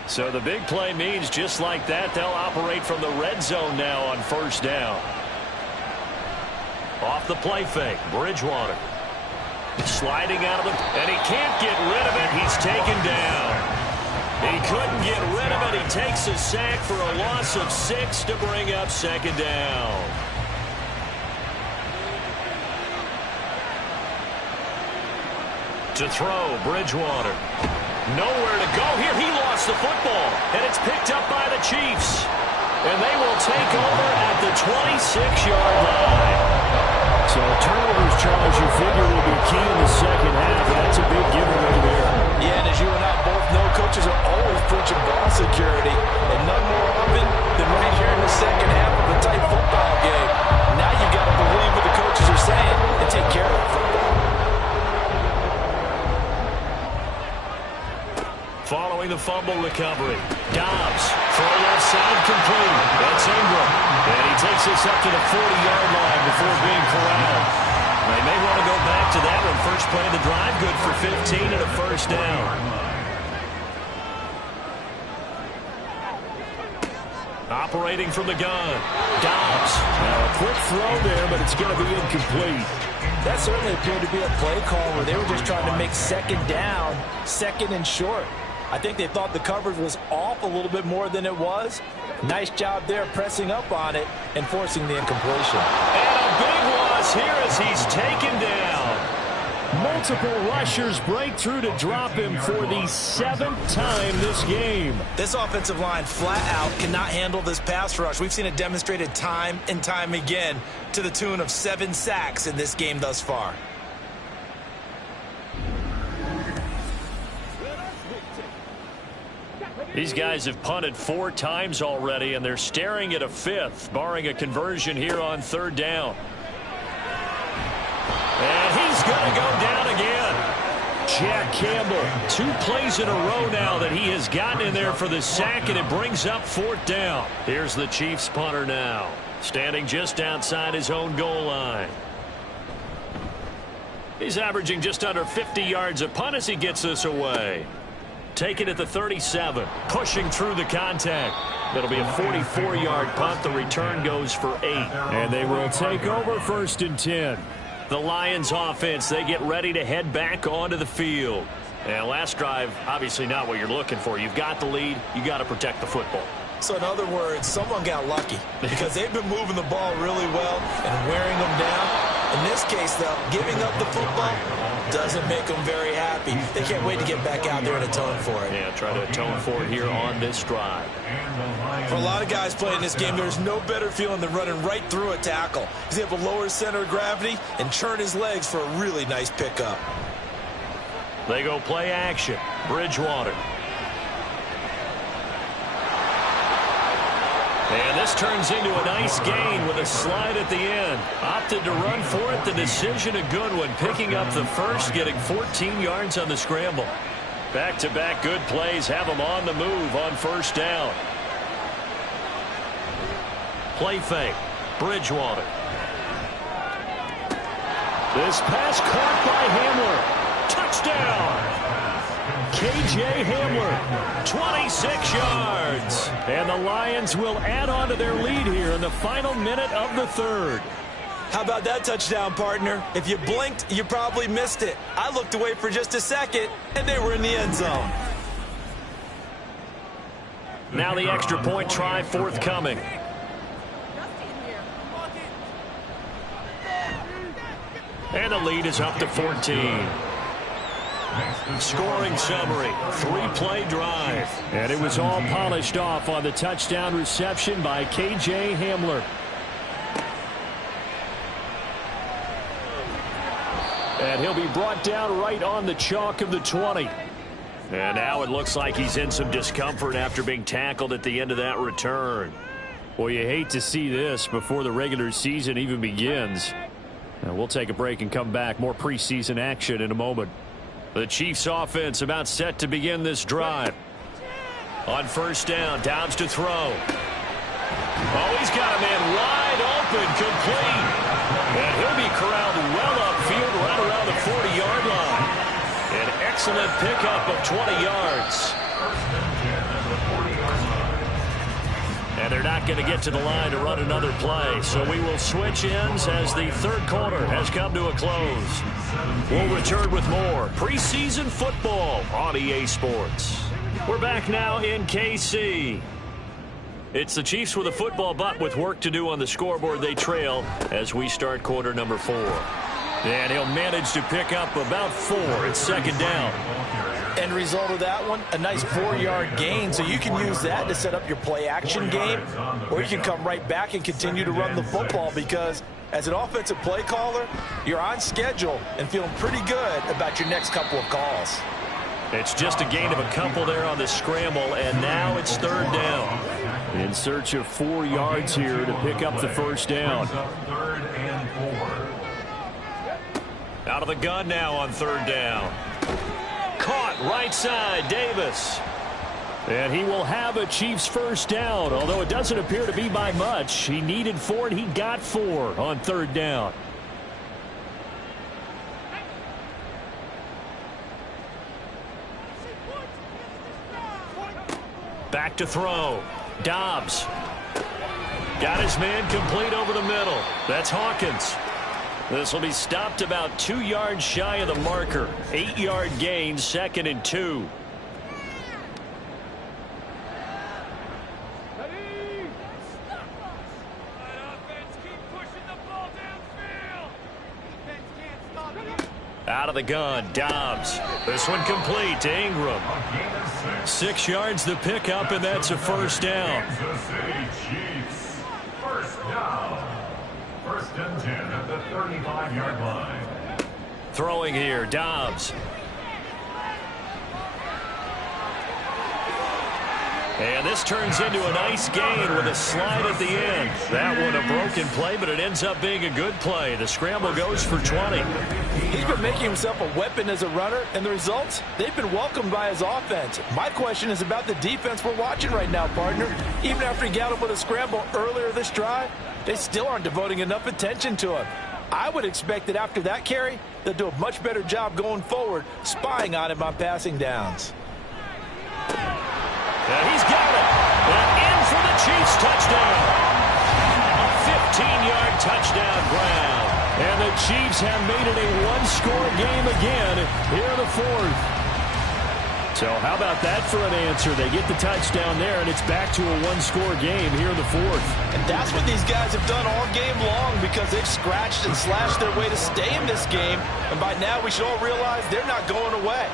So the big play means just like that, they'll operate from the red zone now on 1st down. Off the play fake, Bridgewater. Sliding out of the... And he can't get rid of it. He's taken down. He couldn't get rid of it. He takes a sack for a loss of 6 to bring up 2nd down. To throw, Bridgewater. Nowhere to go here. He lost the football, and it's picked up by the Chiefs. And they will take over at the 26-yard line. So turnovers, Charles, you figure will be key in the second half, and that's a big giveaway there. Yeah, and as you and I both know, coaches are always preaching ball security, and none more often than right here in the second half of a tight football game. fumble recovery. Dobbs, throw left side complete. That's Ingram. And he takes this up to the 40-yard line before being corralled. They may want to go back to that one. First play of the drive, good for 15 and a first down. Operating from the gun. Dobbs. Now a quick throw there, but it's going to be incomplete. That certainly appeared to be a play call where they were just trying to make second down, second and short. I think they thought the coverage was off a little bit more than it was. Nice job there pressing up on it and forcing the incompletion. And a big loss here as he's taken down. Multiple rushers break through to drop him for the 7th time this game. This offensive line flat out cannot handle this pass rush. We've seen it demonstrated time and time again to the tune of 7 sacks in this game thus far. These guys have punted 4 times already, and they're staring at a 5th, barring a conversion here on 3rd down. And he's going to go down again. Jack Campbell, 2 plays in a row now that he has gotten in there for the sack, and it brings up 4th down. Here's the Chiefs punter now, standing just outside his own goal line. He's averaging just under 50 yards a punt as he gets this away. Take it at the 37, pushing through the contact. That'll be a 44-yard punt. The return goes for 8. And they will take over 1st and 10. The Lions offense, they get ready to head back onto the field. And last drive, obviously not what you're looking for. You've got the lead. You got to protect the football. So in other words, someone got lucky because they've been moving the ball really well and wearing them down. In this case, though, giving up the football doesn't make them very happy. They can't wait to get back out there and atone for it. Yeah, try to atone for it here on this drive. For a lot of guys playing this game, there's no better feeling than running right through a tackle. He's able to lower his center of gravity and churn his legs for a really nice pickup. They go play action. Bridgewater. And this turns into a nice gain with a slide at the end. Opted to run for it. The decision a good one. Picking up the first, getting 14 yards on the scramble. Back-to-back good plays have them on the move on 1st down. Play fake. Bridgewater. This pass caught by Hamler. Touchdown. K.J. Hamler, 26 yards. And the Lions will add on to their lead here in the final minute of the 3rd. How about that touchdown, partner? If you blinked, you probably missed it. I looked away for just a second, and they were in the end zone. Now the extra point try forthcoming. And the lead is up to 14. Scoring summary, 3-play drive. And it was all polished off on the touchdown reception by K.J. Hamler. And he'll be brought down right on the chalk of the 20. And now it looks like he's in some discomfort after being tackled at the end of that return. Well, you hate to see this before the regular season even begins. Now we'll take a break and come back. More preseason action in a moment. The Chiefs offense about set to begin this drive. On 1st down, Dobbs to throw. Oh, he's got a man wide open, complete. And he'll be corralled well upfield right around the 40-yard line. An excellent pickup of 20 yards. And they're not going to get to the line to run another play. So we will switch ends as the 3rd quarter has come to a close. We'll return with more preseason football on EA Sports. We're back now in KC. It's the Chiefs with a football, but with work to do on the scoreboard. They trail as we start quarter number 4. And he'll manage to pick up about 4 at 2nd down. End result of that one, a nice 4-yard gain. So you can use that to set up your play-action game, or you can come right back and continue to run the football because as an offensive play caller, you're on schedule and feeling pretty good about your next couple of calls. It's just a gain of a couple there on the scramble, and now it's 3rd down. In search of 4 yards here to pick up the 1st down. Out of the gun now on 3rd down. Caught right side, Davis. And he will have a Chiefs first down, although it doesn't appear to be by much. He needed 4, and he got 4 on third down. Back to throw. Dobbs. Got his man complete over the middle. That's Hawkins. This will be stopped about 2 yards shy of the marker. 8-yard gain, 2nd and 2. Out of the gun, Dobbs. This one complete to Ingram. 6 yards the pickup, and that's a first down. Kansas City Chiefs. First down. 1st and 10 at the 35-yard line. Throwing here, Dobbs. And this turns into a nice gain with a slide at the end. That one a broken play, but it ends up being a good play. The scramble goes for 20. He's been making himself a weapon as a runner, and the results, they've been welcomed by his offense. My question is about the defense we're watching right now, partner. Even after he got him with a scramble earlier this drive, they still aren't devoting enough attention to him. I would expect that after that carry, they'll do a much better job going forward, spying on him on passing downs. And he's got it. And in for the Chiefs touchdown. A 15-yard touchdown grab. And the Chiefs have made it a one-score game again here in the 4th. So how about that for an answer? They get the touchdown there, and it's back to a one-score game here in the 4th. And that's what these guys have done all game long, because they've scratched and slashed their way to stay in this game. And by now we should all realize they're not going away.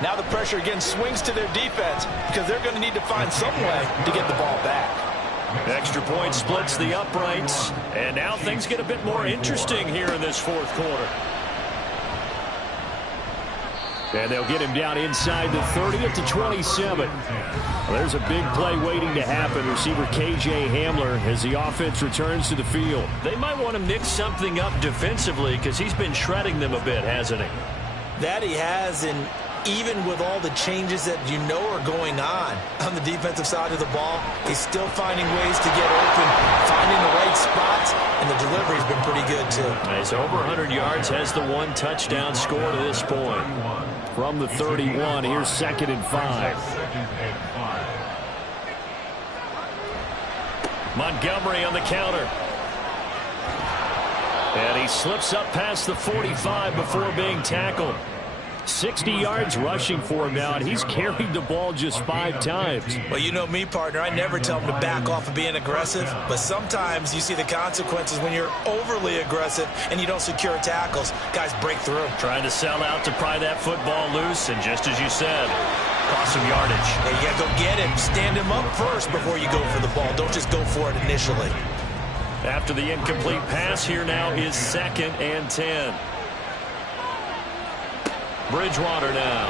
Now the pressure again swings to their defense, because they're going to need to find some way to get the ball back. Extra point splits the uprights, and now things get a bit more interesting here in this 4th quarter. And they'll get him down inside the 30 at the 27. Well, there's a big play waiting to happen. Receiver K.J. Hamler as the offense returns to the field. They might want to mix something up defensively, because he's been shredding them a bit, hasn't he? That he has, and even with all the changes that you know are going on the defensive side of the ball, he's still finding ways to get open, finding the right spots, and the delivery's been pretty good too. He's over 100 yards, has the 1 touchdown score to this point. From the 31, here's 2nd and 5. Montgomery on the counter. And he slips up past the 45 before being tackled. 60 yards rushing for him now, and he's carried the ball just 5 times. Well, you know me, partner. I never tell him to back off of being aggressive, but sometimes you see the consequences when you're overly aggressive and you don't secure tackles. Guys break through. Trying to sell out to pry that football loose, and just as you said, cost some yardage. Yeah, you got to go get him. Stand him up first before you go for the ball. Don't just go for it initially. After the incomplete pass, here now is 2nd and 10. Bridgewater now.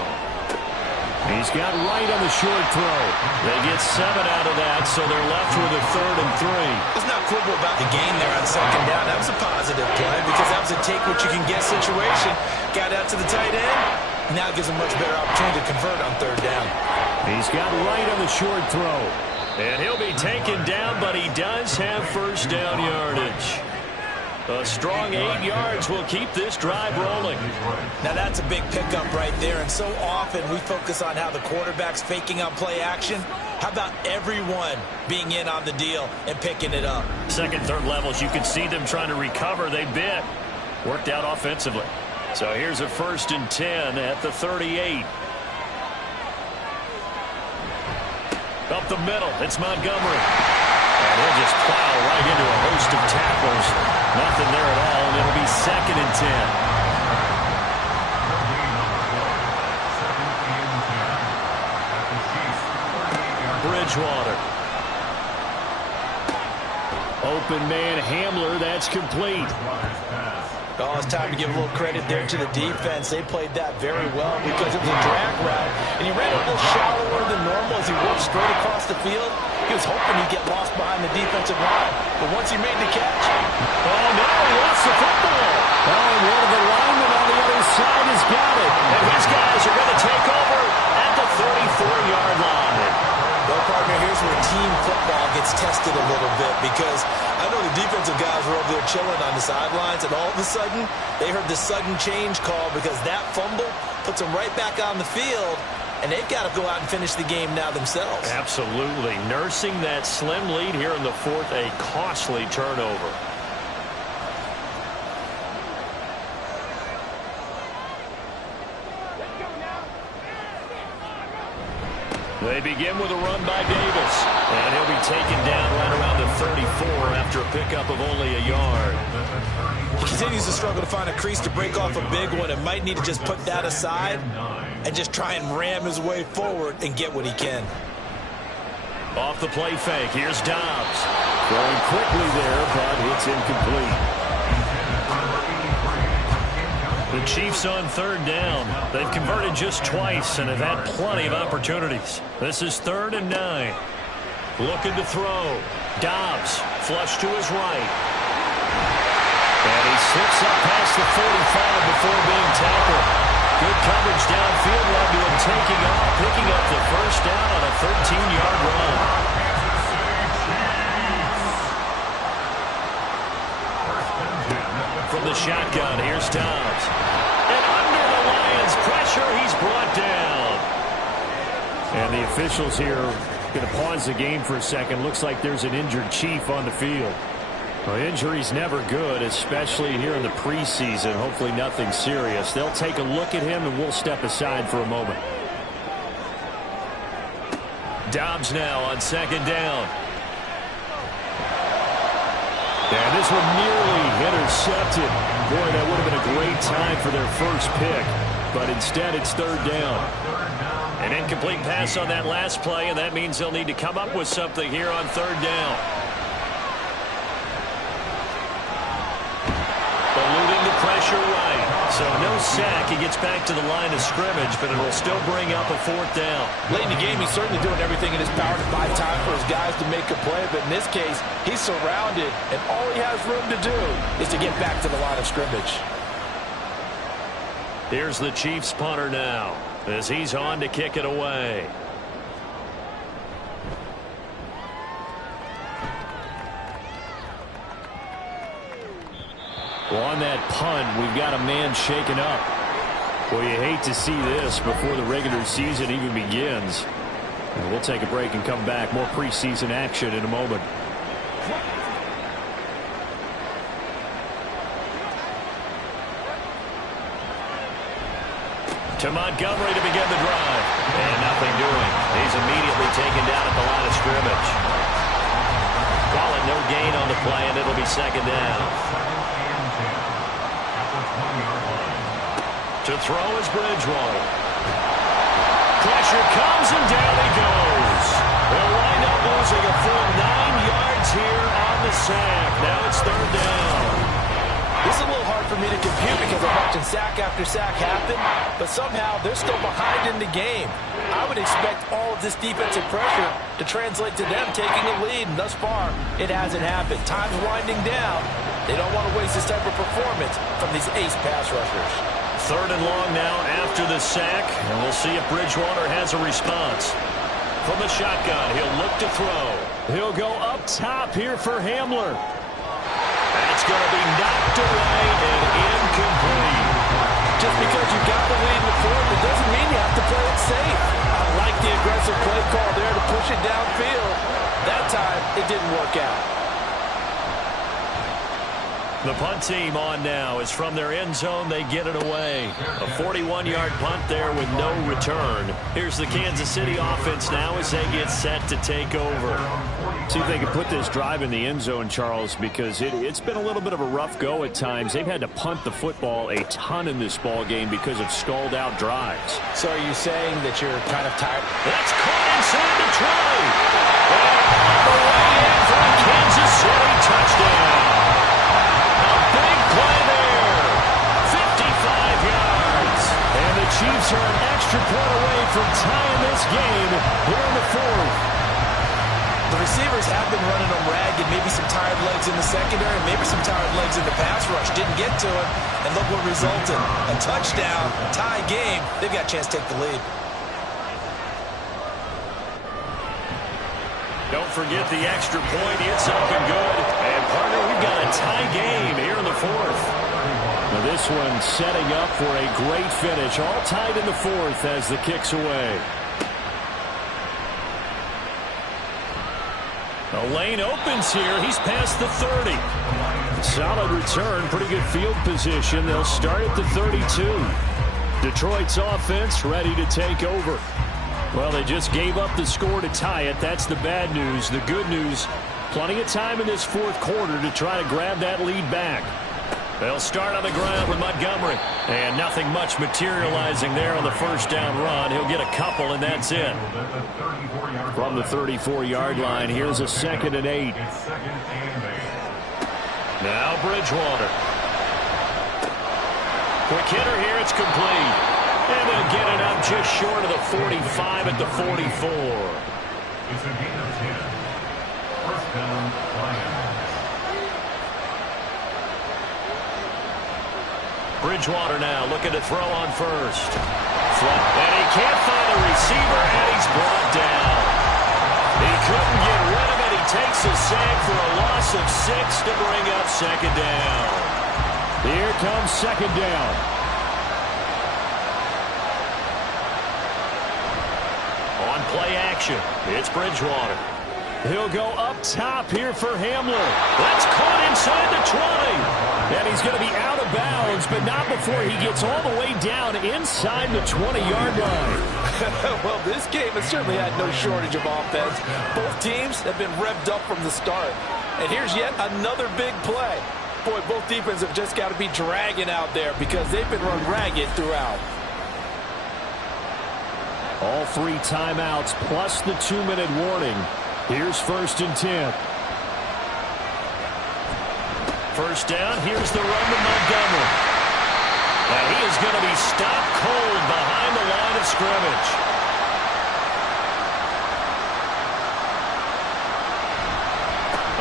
He's got right on the short throw. They get 7 out of that, so they're left with a 3rd and 3. Let's not quibble about the gain there on 2nd down. That was a positive play, because that was a take-what-you-can-get situation. Got out to the tight end. Now it gives him much better opportunity to convert on 3rd down. He's got right on the short throw. And he'll be taken down, but he does have first down yardage. A strong 8 yards will keep this drive rolling. Now that's a big pickup right there, and so often we focus on how the quarterback's faking out play action. How about everyone being in on the deal and picking it up? 2nd, 3rd levels, you can see them trying to recover. They bit. Worked out offensively. So here's a 1st and 10 at the 38. Up the middle, it's Montgomery. And he'll just plow right into a host of tacklers. Nothing there at all, and it'll be 2nd and 10. Bridgewater. Open man Hamler, that's complete. Oh, it's time to give a little credit there to the defense. They played that very well, because it was a drag route, and he ran a little shallower than normal as he worked straight across the field. He was hoping he'd get lost behind the defensive line, but once he made the catch... Oh, no, he lost the football. Oh, and one of the linemen on the other side has got it. And his guys are going to take over at the 34-yard line. gets tested a little bit because I know the defensive guys were over there chilling on the sidelines, and all of a sudden, they heard the sudden change call because that fumble puts them right back on the field, and they've got to go out and finish the game now themselves. Absolutely. Nursing that slim lead here in the fourth, a costly turnover. They begin with a run by Davis, and he'll be taken down right around the 34 after a pickup of only a yard. He continues to struggle to find a crease to break off a big one and might need to just put that aside and just try and ram his way forward and get what he can. Off the play fake, here's Dobbs. Going quickly there, but it's incomplete. The Chiefs on third down. They've converted just twice and have had plenty of opportunities. This is 3rd and 9. Looking to throw. Dobbs, flush to his right. And he slips up past the 45 before being tackled. Good coverage downfield led to him taking off, picking up the first down on a 13-yard run. From the shotgun, here's Dobbs. And under the Lions' pressure, he's brought down. And the officials here going to pause the game for a second. Looks like there's an injured Chief on the field. Well, injury's never good, especially here in the preseason. Hopefully nothing serious. They'll take a look at him, and we'll step aside for a moment. Dobbs now on 2nd down. And this one nearly intercepted. Boy, that would have been a great time for their first pick. But instead, it's 3rd down. An incomplete pass on that last play, and that means they'll need to come up with something here on 3rd down. Eluding the pressure right. So no sack. He gets back to the line of scrimmage, but it'll still bring up a 4th down. Late in the game, he's certainly doing everything in his power to buy time for his guys to make a play. But in this case, he's surrounded, and all he has room to do is to get back to the line of scrimmage. Here's the Chiefs punter now as he's on to kick it away. Well, on that punt, we've got a man shaken up. Well, you hate to see this before the regular season even begins. And we'll take a break and come back. More preseason action in a moment. To Montgomery to begin the drive. And nothing doing. He's immediately taken down at the line of scrimmage. Call it no gain on the play, and it'll be 2nd down. To throw is Bridgewater. Pressure comes, and down he goes. They'll wind up losing a full 9 yards here on the sack. Now it's 3rd down. This is a little hard for me to compute because I'm watching sack after sack happen, but somehow they're still behind in the game. I would expect all of this defensive pressure to translate to them taking a lead, and thus far, it hasn't happened. Time's winding down. They don't want to waste this type of performance from these ace pass rushers. 3rd and long now after the sack, and we'll see if Bridgewater has a response. From the shotgun, he'll look to throw. He'll go up top here for Hamler. That's going to be knocked away and incomplete. Just because you got the lead in the fourth, it doesn't mean you have to play it safe. I like the aggressive play call there to push it downfield. That time, it didn't work out. The punt team on now is from their end zone. They get it away. A 41-yard punt there with no return. Here's the Kansas City offense now as they get set to take over. See if they can put this drive in the end zone, Charles, because it's been a little bit of a rough go at times. They've had to punt the football a ton in this ball game because of stalled-out drives. So are you saying that you're kind of tired? That's caught inside the 20. And on the way in for a Kansas City touchdown. Big play there. 55 yards. And the Chiefs are an extra point away from tying this game here in the fourth. The receivers have been running them ragged. Maybe some tired legs in the secondary, maybe some tired legs in the pass rush. Didn't get to it, and look what resulted. A touchdown, tie game. They've got a chance to take the lead. Don't forget the extra point. It's up and good. And, partner, we've got a tie game here in the fourth. Now this one setting up for a great finish. All tied in the fourth as the kick's away. The lane opens here. He's past the 30. Solid return. Pretty good field position. They'll start at the 32. Detroit's offense ready to take over. Well, they just gave up the score to tie it. That's the bad news. The good news, plenty of time in this fourth quarter to try to grab that lead back. They'll start on the ground with Montgomery. And nothing much materializing there on the first down run. He'll get a couple, and that's it. From the 34-yard line, here's a 2nd and 8. Now Bridgewater. Quick hitter here, it's complete. And they'll get it up just short of the 45 at the 44. It's a gain of 10. First down, Lions. Bridgewater now looking to throw on first. And he can't find the receiver, and he's brought down. He couldn't get rid of it. He takes a sack for a loss of 6 to bring up 2nd down. Here comes 2nd down. On play action, it's Bridgewater. He'll go up top here for Hamler. That's caught inside the 20. And he's going to be out of bounds, but not before he gets all the way down inside the 20-yard line. Well, this game has certainly had no shortage of offense. Both teams have been revved up from the start. And here's yet another big play. Boy, both defenses have just got to be dragging out there because they've been run ragged throughout. All 3 timeouts plus the 2-minute warning. Here's 1st and 10. First down, here's the run to Montgomery. And he is going to be stopped cold behind the line of scrimmage.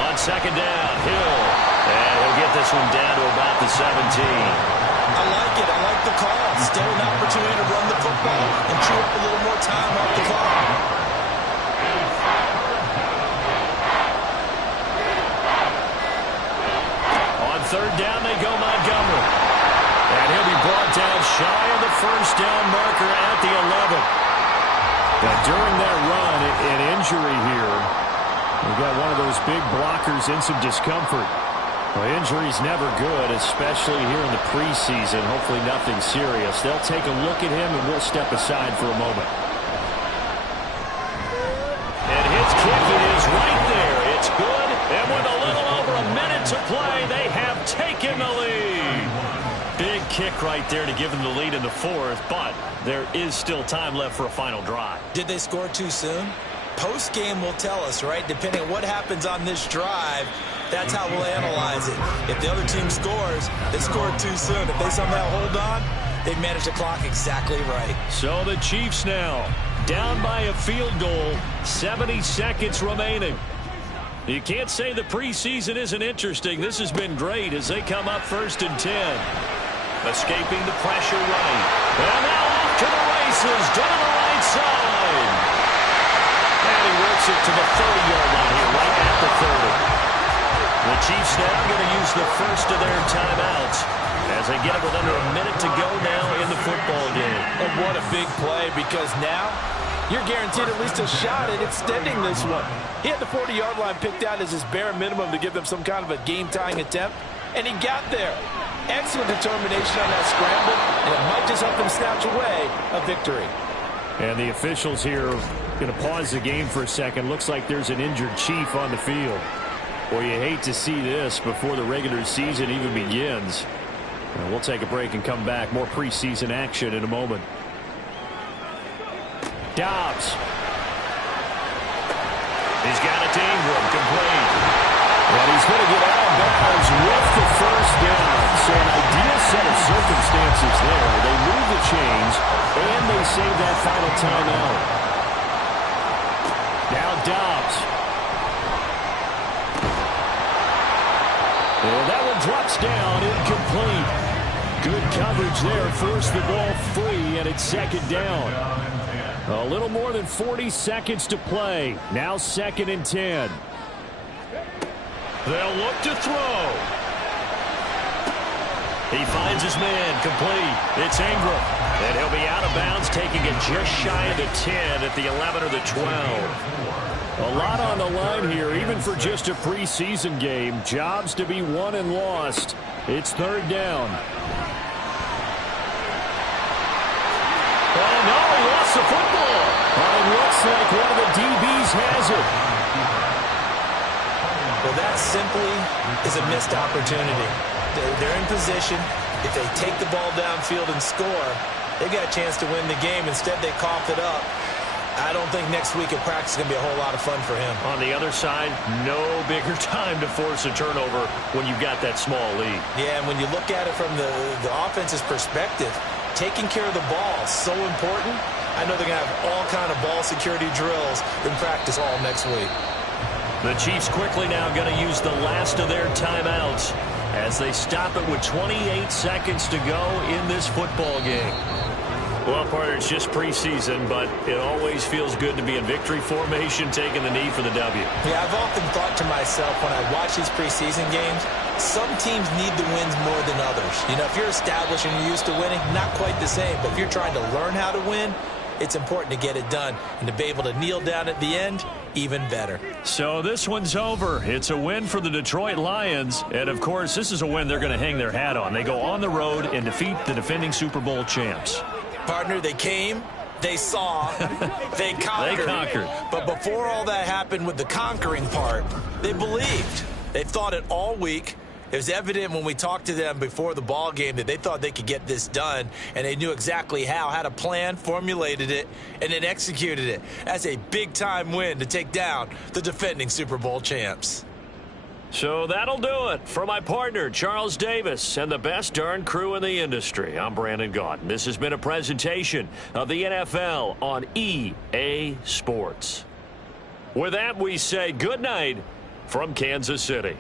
On 2nd down, Hill. And he'll get this one down to about the 17. I like it. I like the call. Still an opportunity to run the football and chew up a little more time off the clock. On 3rd down, they go Montgomery. And he'll be brought down shy of the first down marker at the 11. Now, during that run, an injury here. We've got one of those big blockers in some discomfort. Well, injury's never good, especially here in the preseason. Hopefully nothing serious. They'll take a look at him, and we'll step aside for a moment. And his kick is right there. It's good. And with a little over a minute to play, they have taken the lead. Big kick right there to give them the lead in the fourth, but there is still time left for a final drive. Did they score too soon? Post-game will tell us, right? Depending on what happens on this drive, that's how we'll analyze it. If the other team scores, they scored too soon. If they somehow hold on, they manage the clock exactly right. So the Chiefs now down by a field goal, 70 seconds remaining. You can't say the preseason isn't interesting. This has been great as they come up 1st and 10. Escaping the pressure right. And now off to the races, down the right side. And he works it to the 30-yard line here, right at the 30. The Chiefs now going to use the first of their timeouts as they get it with under a minute to go now in the football game. And what a big play, because now you're guaranteed at least a shot at extending this one. He had the 40-yard line picked out as his bare minimum to give them some kind of a game-tying attempt, and he got there. Excellent determination on that scramble, and it might just help him snatch away a victory. And the officials here are going to pause the game for a second. Looks like there's an injured Chief on the field. Boy, you hate to see this before the regular season even begins. We'll take a break and come back. More preseason action in a moment. Dobbs. He's got it to Ingram, complete. And he's going to get out of bounds with the first down. So an ideal set of circumstances there. They move the chains, and they save that final timeout. Now Dobbs. And that one drops down, incomplete. Good coverage there, forced the ball free, and it's 2nd down. A little more than 40 seconds to play. Now 2nd and 10. They'll look to throw. He finds his man, complete. It's Ingram. And he'll be out of bounds, taking it just shy of the 10 at the 11 or the 12. A lot on the line here, even for just a preseason game. Jobs to be won and lost. It's 3rd down. Oh, no, he lost the football. It looks like one of the DBs has it. Well, that simply is a missed opportunity. They're in position. If they take the ball downfield and score, they got a chance to win the game. Instead, they coughed it up. I don't think next week at practice is going to be a whole lot of fun for him. On the other side, no bigger time to force a turnover when you've got that small lead. Yeah, and when you look at it from the offense's perspective, taking care of the ball is so important. I know they're going to have all kind of ball security drills in practice all next week. The Chiefs quickly now going to use the last of their timeouts as they stop it with 28 seconds to go in this football game. Well, partner, it's just preseason, but it always feels good to be in victory formation, taking the knee for the W. Yeah, I've often thought to myself when I watch these preseason games, some teams need the wins more than others. You know, if you're established and you're used to winning, not quite the same. But if you're trying to learn how to win, it's important to get it done. And to be able to kneel down at the end, even better. So this one's over. It's a win for the Detroit Lions. And, of course, this is a win they're going to hang their hat on. They go on the road and defeat the defending Super Bowl champs. Partner, they came, they saw, they conquered. They conquered. But before all that happened with the conquering part, they believed. They thought it all week. It was evident when we talked to them before the ball game that they thought they could get this done, and they knew exactly how, had a plan, formulated it, and then executed it. That's a big-time win to take down the defending Super Bowl champs. So that'll do it for my partner, Charles Davis, and the best darn crew in the industry. I'm Brandon Gaudin. This has been a presentation of the NFL on EA Sports. With that, we say good night from Kansas City.